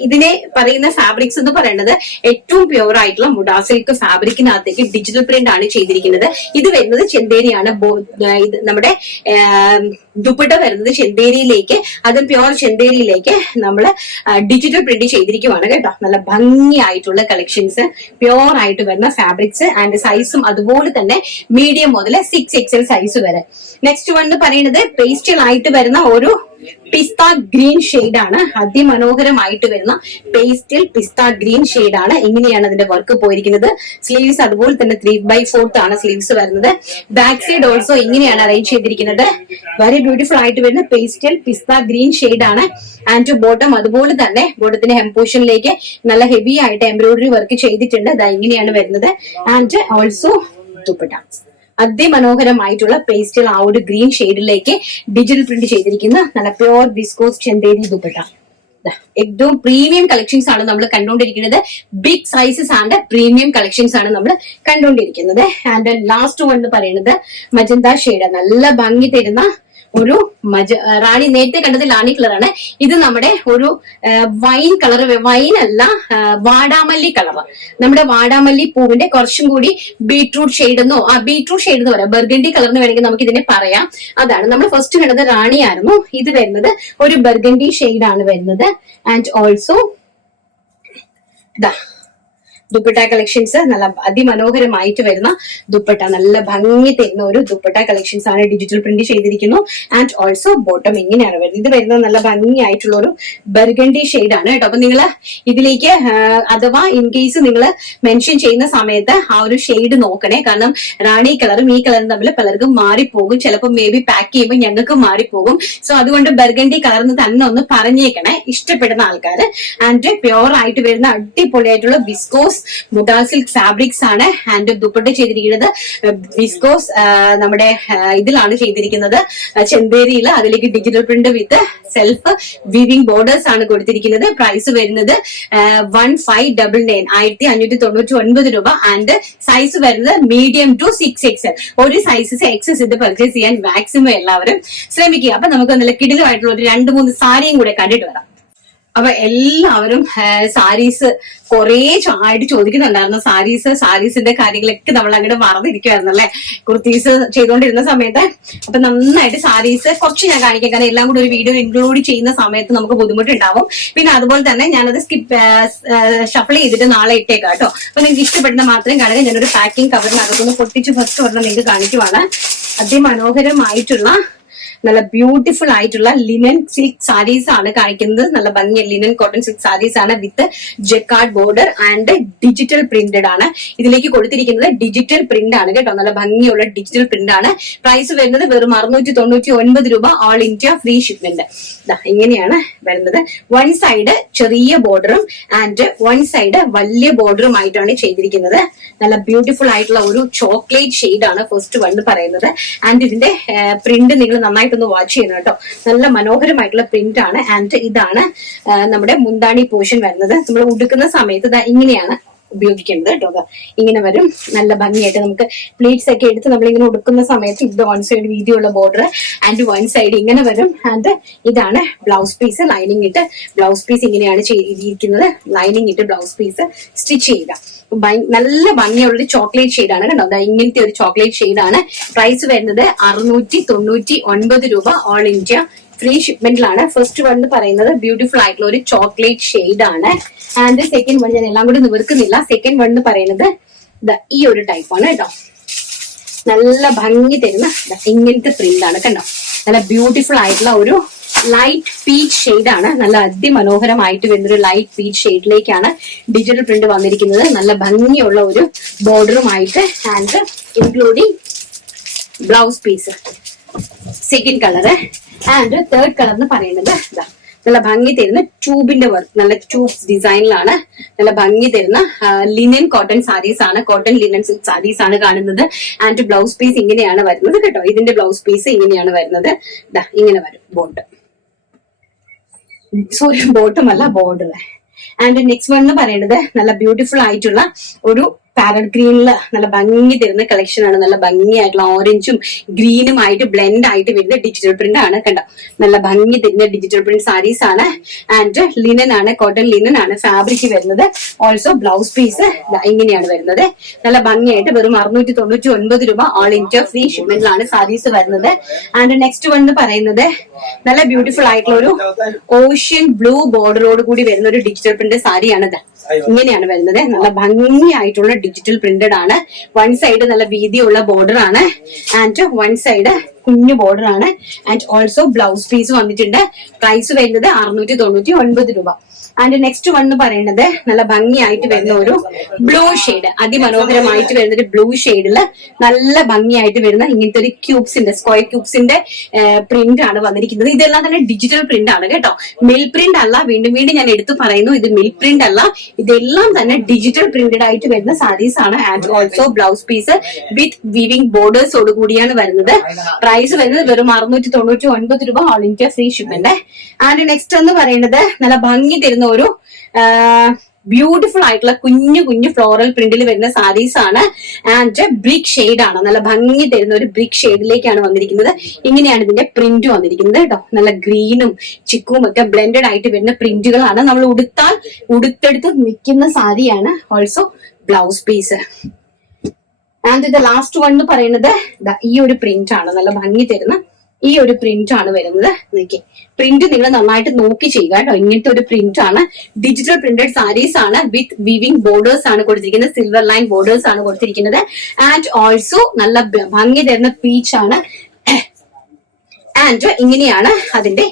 ഇതിനെ പറയുന്ന ഫാബ്രിക്സ് എന്ന് പറയുന്നത് ഏറ്റവും പ്യൂർ ആയിട്ടുള്ള മുഡാ സിൽക്ക് ഫാബ്രിക്കിനകത്തേക്ക് ഡിജിറ്റൽ പ്രിന്റ് ആണ് ചെയ്തിരിക്കുന്നത്. ഇത് വരുന്നത് ചെന്തേരിയാണ്. നമ്മുടെ ദുപ്പട്ട വരുന്നത് ചെന്തേരിയിലേക്ക്, അതും പ്യോർ ചെന്തേരിയിലേക്ക് നമ്മൾ ഡിജിറ്റൽ പ്രിന്റ് ചെയ്തിരിക്കുവാണ് കേട്ടോ. നല്ല ഭംഗിയായിട്ടുള്ള കളക്ഷൻസ്, പ്യോർ ആയിട്ട് വരുന്ന ഫാബ്രിക്സ്. ആൻഡ് സൈസും അതുപോലെ തന്നെ മീഡിയം മുതൽ 6XL സൈസ് വരെ. നെക്സ്റ്റ് വൺ എന്ന് പറയുന്നത് പേസ്റ്റൽ ആയിട്ട് വരുന്ന ഒരു പിസ്ത ഗ്രീൻ ഷെയ്ഡാണ്. അതിമനോഹരമായിട്ട് വരുന്ന പേസ്റ്റൽ പിസ്ത ഗ്രീൻ ഷെയ്ഡാണ്. ഇങ്ങനെയാണ് അതിന്റെ വർക്ക് പോയിരിക്കുന്നത്. സ്ലീവ്സ് അതുപോലെ തന്നെ 3/4 ആണ് സ്ലീവ്സ് വരുന്നത്. ബാക്ക് സൈഡ് ഓൾസോ ഇങ്ങനെയാണ് അറേഞ്ച് ചെയ്തിരിക്കുന്നത്. വളരെ ബ്യൂട്ടിഫുൾ ആയിട്ട് വരുന്ന പേസ്റ്റൽ പിസ്ത ഗ്രീൻ ഷെയ്ഡാണ്. ആൻഡ് ബോട്ടം അതുപോലെ തന്നെ ബോട്ടത്തിന്റെ ഹെംപോഷനിലേക്ക് നല്ല ഹെവി ആയിട്ട് എംബ്രോയിഡറി വർക്ക് ചെയ്തിട്ടുണ്ട്. ഇങ്ങനെയാണ് വരുന്നത്. ആൻഡ് ഓൾസോ ദുപ്പട്ട അതിമനോഹരമായിട്ടുള്ള പേസ്റ്റൽ ആ ഒരു ഗ്രീൻ ഷെയ്ഡിലേക്ക് ഡിജിറ്റൽ പ്രിന്റ് ചെയ്തിരിക്കുന്ന നല്ല പ്യോർ വിസ്കോസ് ചെന്തേരി ദുപ്പട്ട. ഏറ്റവും പ്രീമിയം കളക്ഷൻസ് ആണ് നമ്മൾ കണ്ടുകൊണ്ടിരിക്കുന്നത്. Big sizes and premium collections ആണ് നമ്മൾ കണ്ടുകൊണ്ടിരിക്കുന്നത്. ആൻഡ് ലാസ്റ്റ് വൺ എന്ന് പറയുന്നത് മജന്ത ഷെയ്ഡ്, നല്ല ഭംഗി തരുന്ന ഒരു റാണി. നേരത്തെ കണ്ടത് റാണി കളറാണ്. ഇത് നമ്മുടെ ഒരു വൈൻ കളർ, വൈൻ അല്ല, വാടാമല്ലി കളർ. നമ്മുടെ വാടാമല്ലി പൂവിന്റെ കുറച്ചും കൂടി ബീട്രൂട്ട് ഷെയ്ഡ് എന്നോ ബീട്രൂട്ട് ഷെയ്ഡ് എന്ന് പറയാം, ബർഗണ്ടി കളർ എന്ന് വേണമെങ്കിൽ നമുക്ക് ഇതിനെ പറയാം. അതാണ് നമ്മൾ ഫസ്റ്റ് കണ്ടത് റാണിയായിരുന്നു. ഇത് വരുന്നത് ഒരു ബർഗണ്ടി ഷെയ്ഡ് ആണ് വരുന്നത്. ആൻഡ് ഓൾസോ ദുപ്പട്ട കളക്ഷൻസ് നല്ല അതിമനോഹരമായിട്ട് വരുന്ന ദുപ്പട്ട, നല്ല ഭംഗി തരുന്ന ഒരു ദുപ്പട്ട കളക്ഷൻസ് ആണ്. ഡിജിറ്റൽ പ്രിന്റ് ചെയ്തിരിക്കുന്നു. ആൻഡ് ഓൾസോ ബോട്ടം ഇങ്ങനെയാണ് വരുന്നത്. ഇത് വരുന്നത് നല്ല ഭംഗിയായിട്ടുള്ള ഒരു ബർഗണ്ടി ഷെയ്ഡ് ആണ് കേട്ടോ. അപ്പൊ നിങ്ങൾ ഇതിലേക്ക് അഥവാ ഇൻ കേസ് നിങ്ങൾ മെൻഷൻ ചെയ്യുന്ന സമയത്ത് ആ ഒരു ഷെയ്ഡ് നോക്കണേ. കാരണം റാണി കളറും ഈ കളറും തമ്മിൽ പലർക്കും മാറിപ്പോകും. ചിലപ്പോൾ മേ ബി പാക്ക് ചെയ്യുമ്പോൾ ഞങ്ങൾക്ക് മാറിപ്പോകും. സോ അതുകൊണ്ട് ബർഗണ്ടി കളർന്ന് തന്നെ ഒന്ന് പറഞ്ഞേക്കണേ ഇഷ്ടപ്പെടുന്ന ആൾക്കാർ. ആൻഡ് പ്യോർ ആയിട്ട് വരുന്ന അടിപൊളിയായിട്ടുള്ള വിസ്കോസ് മുഡാ സിൽക്ക് ഫാബ്രിക്സ് ആണ്. ആൻഡ് ദുപ്പട്ട ചെയ്തിരിക്കുന്നത് വിസ്കോസ് നമ്മുടെ ഇതിലാണ് ചെയ്തിരിക്കുന്നത്, ചെന്തേരിയിൽ. അതിലേക്ക് ഡിജിറ്റൽ പ്രിന്റ് വിത്ത് സെൽഫ് വീവിംഗ് ബോർഡേഴ്സ് ആണ് കൊടുത്തിരിക്കുന്നത്. പ്രൈസ് വരുന്നത് 1599 1599 രൂപ. ആൻഡ് സൈസ് വരുന്നത് മീഡിയം ടു 6XL. ഒരു സൈസസ് എക്സസ് ഇത് പർച്ചേസ് ചെയ്യാൻ മാക്സിമം എല്ലാവരും ശ്രമിക്കുക. അപ്പൊ നമുക്ക് നല്ല കിടിലമായിട്ടുള്ള ഒരു 2-3 സാരിയും കൂടെ കണ്ടിട്ട് വരാം. അപ്പൊ എല്ലാവരും സാരീസ് കുറെ ആയിട്ട് ചോദിക്കുന്നുണ്ടായിരുന്നു. സാരീസിന്റെ കാര്യങ്ങളൊക്കെ നമ്മൾ അങ്ങോട്ട് മറന്നിരിക്കുവായിരുന്നു അല്ലെ, കുർത്തീസ് ചെയ്തുകൊണ്ടിരുന്ന സമയത്ത്. അപ്പൊ നന്നായിട്ട് സാരീസ് കുറച്ച് ഞാൻ കാണിക്കാം, കാരണം എല്ലാം കൂടി ഒരു വീഡിയോ ഇൻക്ലൂഡ് ചെയ്യുന്ന സമയത്ത് നമുക്ക് ബുദ്ധിമുട്ടുണ്ടാവും. പിന്നെ അതുപോലെ തന്നെ ഞാനത് ഷഫിൾ ചെയ്തിട്ട് നാളെ ഇട്ടേക്കാം കേട്ടോ. അപ്പൊ നിങ്ങൾക്ക് ഇഷ്ടപ്പെടുന്ന മാത്രം കാണുക. ഞാനൊരു പാക്കിംഗ് കവറിനകത്തൊന്ന് പൊട്ടിച്ച് ഫസ്റ്റ് ഒരെണ്ണം നിങ്ങൾക്ക് കാണിക്കുവാണ്. അതിമനോഹരമായിട്ടുള്ള നല്ല ബ്യൂട്ടിഫുൾ ആയിട്ടുള്ള ലിനൻ സിൽക്ക് സാരീസ് ആണ് കാണിക്കുന്നത്. നല്ല ഭംഗി ലിനൻ കോട്ടൺ സിൽക്ക് സാരീസ് ആണ് with jacquard border and digital printed ആണ്. ഇതിലേക്ക് കൊടുത്തിരിക്കുന്നത് ഡിജിറ്റൽ പ്രിന്റ് ആണ് കേട്ടോ. നല്ല ഭംഗിയുള്ള ഡിജിറ്റൽ പ്രിന്റ് ആണ്. പ്രൈസ് വരുന്നത് വെറും 699 രൂപ. All India free shipment. ഇങ്ങനെയാണ് വരുന്നത്. വൺ സൈഡ് ചെറിയ ബോർഡറും ആൻഡ് വൺ സൈഡ് വലിയ ബോർഡറും ആയിട്ടാണ് ചെയ്തിരിക്കുന്നത്. നല്ല ബ്യൂട്ടിഫുൾ ആയിട്ടുള്ള ഒരു ചോക്ലേറ്റ് ഷെയ്ഡ് ആണ് ഫസ്റ്റ് വൺ പറയുന്നത്. ആൻഡ് ഇതിന്റെ പ്രിന്റ് നിങ്ങൾ നന്നായിട്ടൊന്ന് വാച്ച് ചെയ്യണം കേട്ടോ. നല്ല മനോഹരമായിട്ടുള്ള പ്രിന്റ് ആണ്. ആൻഡ് ഇതാണ് നമ്മുടെ മുന്താണി പോർഷൻ വരുന്നത്. നമ്മൾ ഉടുക്കുന്ന സമയത്ത് ഇങ്ങനെയാണ് ഉപയോഗിക്കേണ്ടത് കേട്ടോ. ഇങ്ങനെ വരും. നല്ല ഭംഗിയായിട്ട് നമുക്ക് പ്ലീറ്റ്സ് ഒക്കെ എടുത്ത് നമ്മളിങ്ങനെ ഉടുക്കുന്ന സമയത്ത് ഇത് വൺ സൈഡ് വീതിയുള്ള ബോർഡർ ആൻഡ് വൺ സൈഡ് ഇങ്ങനെ വരും. ആൻഡ് ഇതാണ് ബ്ലൗസ് പീസ്. ലൈനിങ് ഇട്ട് ബ്ലൗസ് പീസ് ഇങ്ങനെയാണ് ചെയ്തിരിക്കുന്നത്. ലൈനിങ് ഇട്ട് ബ്ലൗസ് പീസ് സ്റ്റിച്ച് ചെയ്യുക. നല്ല ഭംഗിയുള്ള ഒരു ചോക്ലേറ്റ് ഷെയ്ഡാണ് കേട്ടോ. ഇങ്ങനത്തെ ഒരു ചോക്ലേറ്റ് ഷെയ്ഡാണ്. പ്രൈസ് വരുന്നത് 699 രൂപ. ഓൾ ഇന്ത്യ ഫ്രീ ഷിപ്മെന്റിലാണ്. ഫസ്റ്റ് വൺ പറയുന്നത് ബ്യൂട്ടിഫുൾ ആയിട്ടുള്ള ഒരു ചോക്ലേറ്റ് ഷെയ്ഡ് ആണ്. ആൻഡ് സെക്കൻഡ് വൺ ഞാൻ എല്ലാം കൂടി നിവർക്കുന്നില്ല. സെക്കൻഡ് വൺ പറയുന്നത് ഈ ഒരു ടൈപ്പ് ആണ് കേട്ടോ. നല്ല ഭംഗി തരുന്ന ഇങ്ങനത്തെ പ്രിന്റ് ആണ് കണ്ടോ. നല്ല ബ്യൂട്ടിഫുൾ ആയിട്ടുള്ള ഒരു ലൈറ്റ് പീച്ച് ഷെയ്ഡ് ആണ്. നല്ല അതിമനോഹരമായിട്ട് വരുന്നൊരു ലൈറ്റ് പീച്ച് ഷെയ്ഡിലേക്കാണ് ഡിജിറ്റൽ പ്രിന്റ് വന്നിരിക്കുന്നത്. നല്ല ഭംഗിയുള്ള ഒരു ബോർഡറുമായിട്ട് and including blouse piece. Second colour. And third colour എന്ന് പറയുന്നത് നല്ല ഭംഗി തരുന്ന ട്യൂബിന്റെ വർക്ക്, നല്ല ട്യൂബ്സ് ഡിസൈനിലാണ് നല്ല ഭംഗി തരുന്ന ലിനൻ കോട്ടൺ സാരീസ് ആണ്. കോട്ടൺ ലിനൻ സിൽക്ക് സാരീസ് ആണ് കാണുന്നത്. ആൻഡ് ബ്ലൗസ് പീസ് ഇങ്ങനെയാണ് വരുന്നത് കേട്ടോ. ഇതിന്റെ ബ്ലൗസ് പീസ് ഇങ്ങനെയാണ് വരുന്നത്. ഇങ്ങനെ വരും ബോട്ടം. സോറി, ബോട്ടം അല്ല, ബോർഡർ. ആൻഡ് നെക്സ്റ്റ് വൺ എന്ന് പറയുന്നത് നല്ല ബ്യൂട്ടിഫുൾ ആയിട്ടുള്ള ഒരു പാരറ്റ് ഗ്രീനില് നല്ല ഭംഗി തരുന്ന കളക്ഷൻ ആണ്. നല്ല ഭംഗിയായിട്ടുള്ള ഓറഞ്ചും ഗ്രീനും ആയിട്ട് ബ്ലെൻഡ് ആയിട്ട് വരുന്ന ഡിജിറ്റൽ പ്രിന്റ് ആണ് കണ്ടോ. നല്ല ഭംഗി തരുന്ന ഡിജിറ്റൽ പ്രിന്റ് സാരീസ് ആണ്. ആൻഡ് ലിനൻ ആണ്, കോട്ടൺ ലിനൻ ആണ് ഫാബ്രിക് വരുന്നത്. ഓൾസോ ബ്ലൗസ് പീസ് ഇങ്ങനെയാണ് വരുന്നത്. നല്ല ഭംഗിയായിട്ട് വെറും 699 രൂപ. ഓൾ ഇന്ത്യ ഫ്രീ ഷിപ്മെന്റിലാണ് സാരീസ് വരുന്നത്. ആൻഡ് നെക്സ്റ്റ് വൺ എന്ന് പറയുന്നത് നല്ല ബ്യൂട്ടിഫുൾ ആയിട്ടുള്ള ഒരു ഓഷ്യൻ ബ്ലൂ ബോർഡറോട് കൂടി വരുന്ന ഒരു ഡിജിറ്റൽ പ്രിന്റ് സാരിയാണിത്. ഇങ്ങനെയാണ് വരുന്നത്. നല്ല ഭംഗിയായിട്ടുള്ള ഡിജിറ്റൽ പ്രിന്റഡ് ആണ്. വൺ സൈഡ് നല്ല വീതിയുള്ള ബോർഡർ ആണ്. ആൻഡ് വൺ സൈഡ് കുഞ്ഞു ബോർഡർ ആണ്. ആൻഡ് ഓൾസോ ബ്ലൗസ് പീസ് വന്നിട്ടുണ്ട്. പ്രൈസ് വരുന്നത് 699 രൂപ. ആൻഡ് നെക്സ്റ്റ് വൺ എന്ന് പറയുന്നത് നല്ല ഭംഗിയായിട്ട് വരുന്ന ഒരു ബ്ലൂ ഷെയ്ഡ്, അതിമനോഹരമായിട്ട് വരുന്ന ഒരു ബ്ലൂ ഷെയ്ഡില് നല്ല ഭംഗിയായിട്ട് വരുന്ന ഇങ്ങനത്തെ ഒരു ക്യൂബ്സിന്റെ, സ്ക്വയർ ക്യൂബ്സിന്റെ പ്രിന്റ് ആണ് വന്നിരിക്കുന്നത്. ഇതെല്ലാം തന്നെ ഡിജിറ്റൽ പ്രിന്റ് ആണ് കേട്ടോ. മിൽ പ്രിന്റ് അല്ല. വീണ്ടും വീണ്ടും ഞാൻ എടുത്തു പറയുന്നു, ഇത് മിൽ പ്രിന്റ് അല്ല. ഇതെല്ലാം തന്നെ ഡിജിറ്റൽ പ്രിന്റഡ് ആയിട്ട് വരുന്ന സാരീസ് ആണ്. And also blouse piece with weaving ബോർഡേഴ്സോട് കൂടിയാണ് വരുന്നത്. പ്രൈസ് വരുന്നത് വെറും 699 രൂപ, all India free shipment. And next എന്ന് പറയുന്നത് നല്ല ഭംഗി തരുന്ന ഒരു ബ്യൂട്ടിഫുൾ ആയിട്ടുള്ള കുഞ്ഞു കുഞ്ഞു ഫ്ലോറൽ പ്രിന്റിൽ വരുന്ന സാരീസ് ആണ്. ആൻഡ് ബ്രിക്ക് ഷെയ്ഡ് ആണ്, നല്ല ഭംഗി തരുന്ന ഒരു ബ്രിക്ക് ഷെയ്ഡിലേക്കാണ് വന്നിരിക്കുന്നത്. ഇങ്ങനെയാണ് ഇതിന്റെ പ്രിന്റ് വന്നിരിക്കുന്നത് കേട്ടോ. നല്ല ഗ്രീനും ചിക്കും ഒക്കെ ബ്ലെൻഡഡ് ആയിട്ട് വരുന്ന പ്രിന്റുകളാണ്. നമ്മൾ ഉടുത്തെടുത്ത് നിൽക്കുന്ന സാരിയാണ്. Also blouse piece. ആൻഡ് ഇത് ലാസ്റ്റ് വൺ എന്ന് പറയുന്നത് ഈ ഒരു പ്രിന്റ് ആണ്, നല്ല ഭംഗി തരുന്ന ഈ ഒരു പ്രിന്റ് ആണ് വരുന്നത്. നോക്കി പ്രിന്റ് നിങ്ങൾ നന്നായിട്ട് നോക്കി ചെയ്യുക കേട്ടോ. ഇങ്ങനത്തെ ഒരു പ്രിന്റ് ആണ്. ഡിജിറ്റൽ പ്രിന്റഡ് സാരീസ് ആണ്. വിത്ത് വീവിംഗ് ബോർഡേഴ്സ് ആണ് കൊടുത്തിരിക്കുന്നത്. സിൽവർ ലൈൻ ബോർഡേഴ്സ് ആണ് കൊടുത്തിരിക്കുന്നത്. ആൻഡ് ഓൾസോ നല്ല ഭംഗി തരുന്ന പീച്ച് ആണ്. ആൻഡ് ഇങ്ങനെയാണ് അതിന്റെ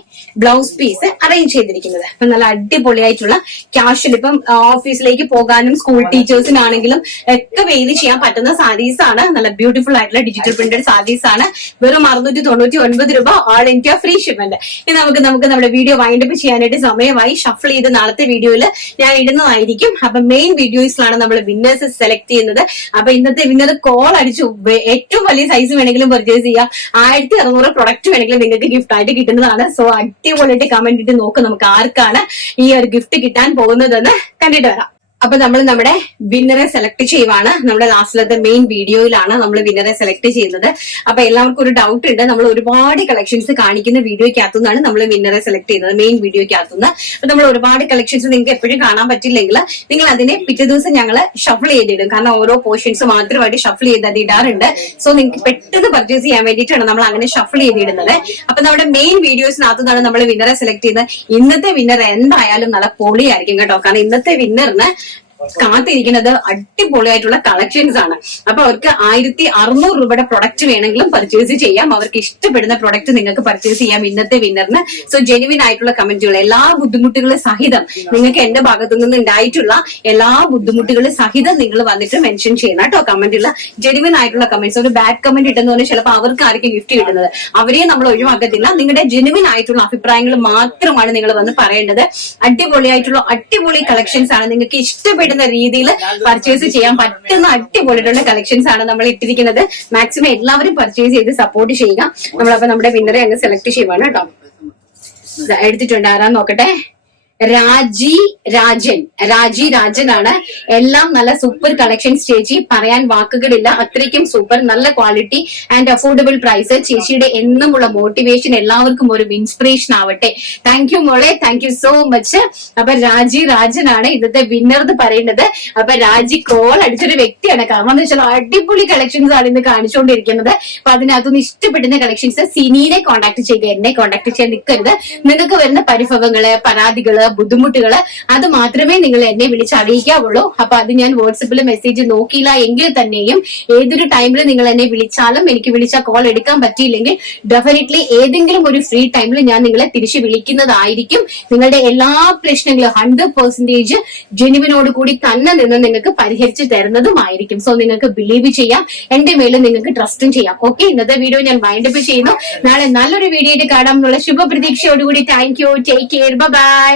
ബ്ലൗസ് പീസ് അറേഞ്ച് ചെയ്തിരിക്കുന്നത്. അപ്പൊ നല്ല അടിപൊളിയായിട്ടുള്ള ക്യാഷ്വൽ, ഇപ്പം ഓഫീസിലേക്ക് പോകാനും സ്കൂൾ ടീച്ചേഴ്സിനാണെങ്കിലും ഒക്കെ വെയിൽ ചെയ്യാൻ പറ്റുന്ന സാരീസ് ആണ്. നല്ല ബ്യൂട്ടിഫുൾ ആയിട്ടുള്ള ഡിജിറ്റൽ പ്രിന്റഡ് സാരീസ് ആണ്. വെറും 699 രൂപ, ഓൾ ഇന്ത്യ ഫ്രീ ഷിപ്മെന്റ്. ഇനി നമുക്ക് നമ്മുടെ വീഡിയോ വൈൻഡപ്പ് ചെയ്യാനായിട്ട് സമയമായി. ഷഫിൾ ചെയ്ത് നാളത്തെ വീഡിയോയിൽ ഞാൻ ഇടുന്നതായിരിക്കും. അപ്പൊ മെയിൻ വീഡിയോസിലാണ് നമ്മൾ വിന്നേഴ്സ് സെലക്ട് ചെയ്യുന്നത്. അപ്പൊ ഇന്നത്തെ വിന്നർ കോൾ അടിച്ചു. ഏറ്റവും വലിയ സൈസ് വേണമെങ്കിലും പർച്ചേസ് ചെയ്യാം. 1600 പ്രൊഡക്റ്റ് വേണമെങ്കിലും നിങ്ങൾക്ക് ഗിഫ്റ്റ് ആയിട്ട് കിട്ടുന്നതാണ്. സോ അടിപൊളിയായിട്ട് കമന്റ് ഇട്ട് നോക്ക് നമുക്ക് ആർക്കാണ് ഈ ഒരു ഗിഫ്റ്റ് കിട്ടാൻ പോകുന്നതെന്ന് കണ്ടിട്ട് വരാം. അപ്പൊ നമ്മൾ നമ്മുടെ വിന്നറെ സെലക്ട് ചെയ്യുവാണ്. നമ്മുടെ ലാസ്റ്റിലത്തെ മെയിൻ വീഡിയോയിലാണ് നമ്മൾ വിന്നറെ സെലക്ട് ചെയ്യുന്നത്. അപ്പൊ എല്ലാവർക്കും ഒരു ഡൗട്ട് ഉണ്ട്. നമ്മൾ ഒരുപാട് കളക്ഷൻസ് കാണിക്കുന്ന വീഡിയോയ്ക്കകത്തുനിന്നാണ് നമ്മൾ വിന്നറെ സെലക്ട് ചെയ്യുന്നത്, മെയിൻ വീഡിയോയ്ക്കകത്തുനിന്ന്. അപ്പൊ നമ്മൾ ഒരുപാട് കളക്ഷൻസ് നിങ്ങൾക്ക് എപ്പോഴും കാണാൻ പറ്റില്ലെങ്കിൽ നിങ്ങൾ അതിനെ പിറ്റേ ദിവസം ഞങ്ങൾ ഷഫിൾ ചെയ്തിടും. കാരണം ഓരോ പോർഷൻസ് മാത്രമായിട്ട് ഷഫിൾ ചെയ്ത് ഇടാറുണ്ട്. സോ നിങ്ങൾക്ക് പെട്ടെന്ന് പർച്ചേസ് ചെയ്യാൻ വേണ്ടിയിട്ടാണ് നമ്മൾ അങ്ങനെ ഷഫിൾ ചെയ്തിടുന്നത്. അപ്പൊ നമ്മുടെ മെയിൻ വീഡിയോസിനകത്തുനിന്നാണ് നമ്മൾ വിന്നറെ സെലക്ട് ചെയ്യുന്നത്. ഇന്നത്തെ വിന്നർ എന്തായാലും നല്ല പൊളിയായിരിക്കും കേട്ടോ. കാരണം ഇന്നത്തെ വിന്നറിന് കാത്തിരിക്കുന്നത് അടിപൊളിയായിട്ടുള്ള കളക്ഷൻസ് ആണ്. അപ്പൊ അവർക്ക് 1600 രൂപയുടെ പ്രൊഡക്റ്റ് വേണമെങ്കിലും പർച്ചേസ് ചെയ്യാം. അവർക്ക് ഇഷ്ടപ്പെടുന്ന പ്രൊഡക്റ്റ് നിങ്ങൾക്ക് പർച്ചേസ് ചെയ്യാം ഇന്നത്തെ വിന്നറിന്. സോ ജെനുവിൻ ആയിട്ടുള്ള കമന്റുകൾ, എല്ലാ ബുദ്ധിമുട്ടുകളും സഹിതം നിങ്ങൾക്ക് എന്റെ ഭാഗത്തു നിന്ന് ഉണ്ടായിട്ടുള്ള എല്ലാ ബുദ്ധിമുട്ടുകളും സഹിതം നിങ്ങൾ വന്നിട്ട് മെൻഷൻ ചെയ്യണം കേട്ടോ കമന്റിൽ. ജെനുവിൻ ആയിട്ടുള്ള കമന്റ്സ്. ഒരു ബാഡ് കമന്റ് ഇട്ടെന്ന് പറഞ്ഞാൽ ചിലപ്പോൾ അവർക്ക് ആയിരിക്കും ഗിഫ്റ്റ് കിട്ടുന്നത്. അവരെയും നമ്മൾ ഒഴിവാക്കത്തില്ല. നിങ്ങളുടെ ജെനുവിൻ ആയിട്ടുള്ള അഭിപ്രായങ്ങൾ മാത്രമാണ് നിങ്ങൾ വന്ന് പറയേണ്ടത്. അടിപൊളി കളക്ഷൻസ് ആണ്. നിങ്ങൾക്ക് ഇഷ്ടപ്പെടുന്ന രീതിയിൽ പർച്ചേസ് ചെയ്യാൻ പറ്റുന്ന അടിപൊളിയുള്ള കളക്ഷൻസ് ആണ് നമ്മൾ ഇട്ടിരിക്കുന്നത്. മാക്സിമം എല്ലാവരും പർച്ചേസ് ചെയ്ത് സപ്പോർട്ട് ചെയ്യുക. നമ്മളപ്പോ നമ്മുടെ വിന്നറെ അങ്ങ് സെലക്ട് ചെയ്യുവാണ് കേട്ടോ. എടുത്തിട്ടുണ്ട്, ആരാന്ന് നോക്കട്ടെ. രാജി രാജനാണ്. എല്ലാം നല്ല സൂപ്പർ കളക്ഷൻസ് ചേച്ചി, പറയാൻ വാക്കുകളില്ല. അത്രയ്ക്കും സൂപ്പർ, നല്ല ക്വാളിറ്റി ആൻഡ് അഫോർഡബിൾ പ്രൈസ്. ചേച്ചിയുടെ എന്നുമുള്ള മോട്ടിവേഷൻ എല്ലാവർക്കും ഒരു ഇൻസ്പിറേഷൻ ആവട്ടെ. താങ്ക് യു മോളെ, താങ്ക് യു സോ മച്ച്. അപ്പൊ രാജനാണ് ഇന്നത്തെ വിന്നർ എന്ന് പറയുന്നത്. അപ്പൊ രാജി കോൾ അടിച്ചൊരു വ്യക്തിയാണ്. കാരണം എന്ന് വെച്ചാൽ അടിപൊളി കളക്ഷൻസ് ആണ് ഇന്ന് കാണിച്ചുകൊണ്ടിരിക്കുന്നത്. അപ്പൊ അതിനകത്തുനിന്ന് ഇഷ്ടപ്പെടുന്ന കളക്ഷൻസ് സിനീനെ കോൺടാക്ട് ചെയ്യുക, എന്നെ കോൺടാക്ട് ചെയ്യാൻ നിൽക്കരുത്. നിങ്ങൾക്ക് വരുന്ന പരിഭവങ്ങള്, പരാതികള്, ബുദ്ധിമുട്ടുകള് അത് മാത്രമേ നിങ്ങൾ എന്നെ വിളിച്ച് അറിയിക്കാവുള്ളൂ. അപ്പൊ അത് ഞാൻ വാട്സപ്പിൽ മെസ്സേജ് നോക്കിയില്ല എങ്കിൽ തന്നെയും ഏതൊരു ടൈമിൽ നിങ്ങൾ എന്നെ വിളിച്ചാലും എനിക്ക് വിളിച്ചാൽ കോൾ എടുക്കാൻ പറ്റിയില്ലെങ്കിൽ ഡെഫിനറ്റ്ലി ഏതെങ്കിലും ഒരു ഫ്രീ ടൈമിൽ ഞാൻ നിങ്ങളെ തിരിച്ചു വിളിക്കുന്നതായിരിക്കും. നിങ്ങളുടെ എല്ലാ പ്രശ്നങ്ങളും 100% ജെനുവിനോട് കൂടി തന്നെ നിന്ന് നിങ്ങൾക്ക് പരിഹരിച്ചു തരുന്നതുമായിരിക്കും. സോ നിങ്ങൾക്ക് ബിലീവ് ചെയ്യാം, എന്റെ മേലും നിങ്ങൾക്ക് ട്രസ്റ്റും ചെയ്യാം. ഓക്കെ, ഇന്നത്തെ വീഡിയോ ഞാൻ വൈൻഡപ്പ് ചെയ്യുന്നു. നാളെ നല്ലൊരു വീഡിയോ ആയിട്ട് കാണാം എന്നുള്ള ശുഭപ്രതീക്ഷയോടുകൂടി thank you, take care, by.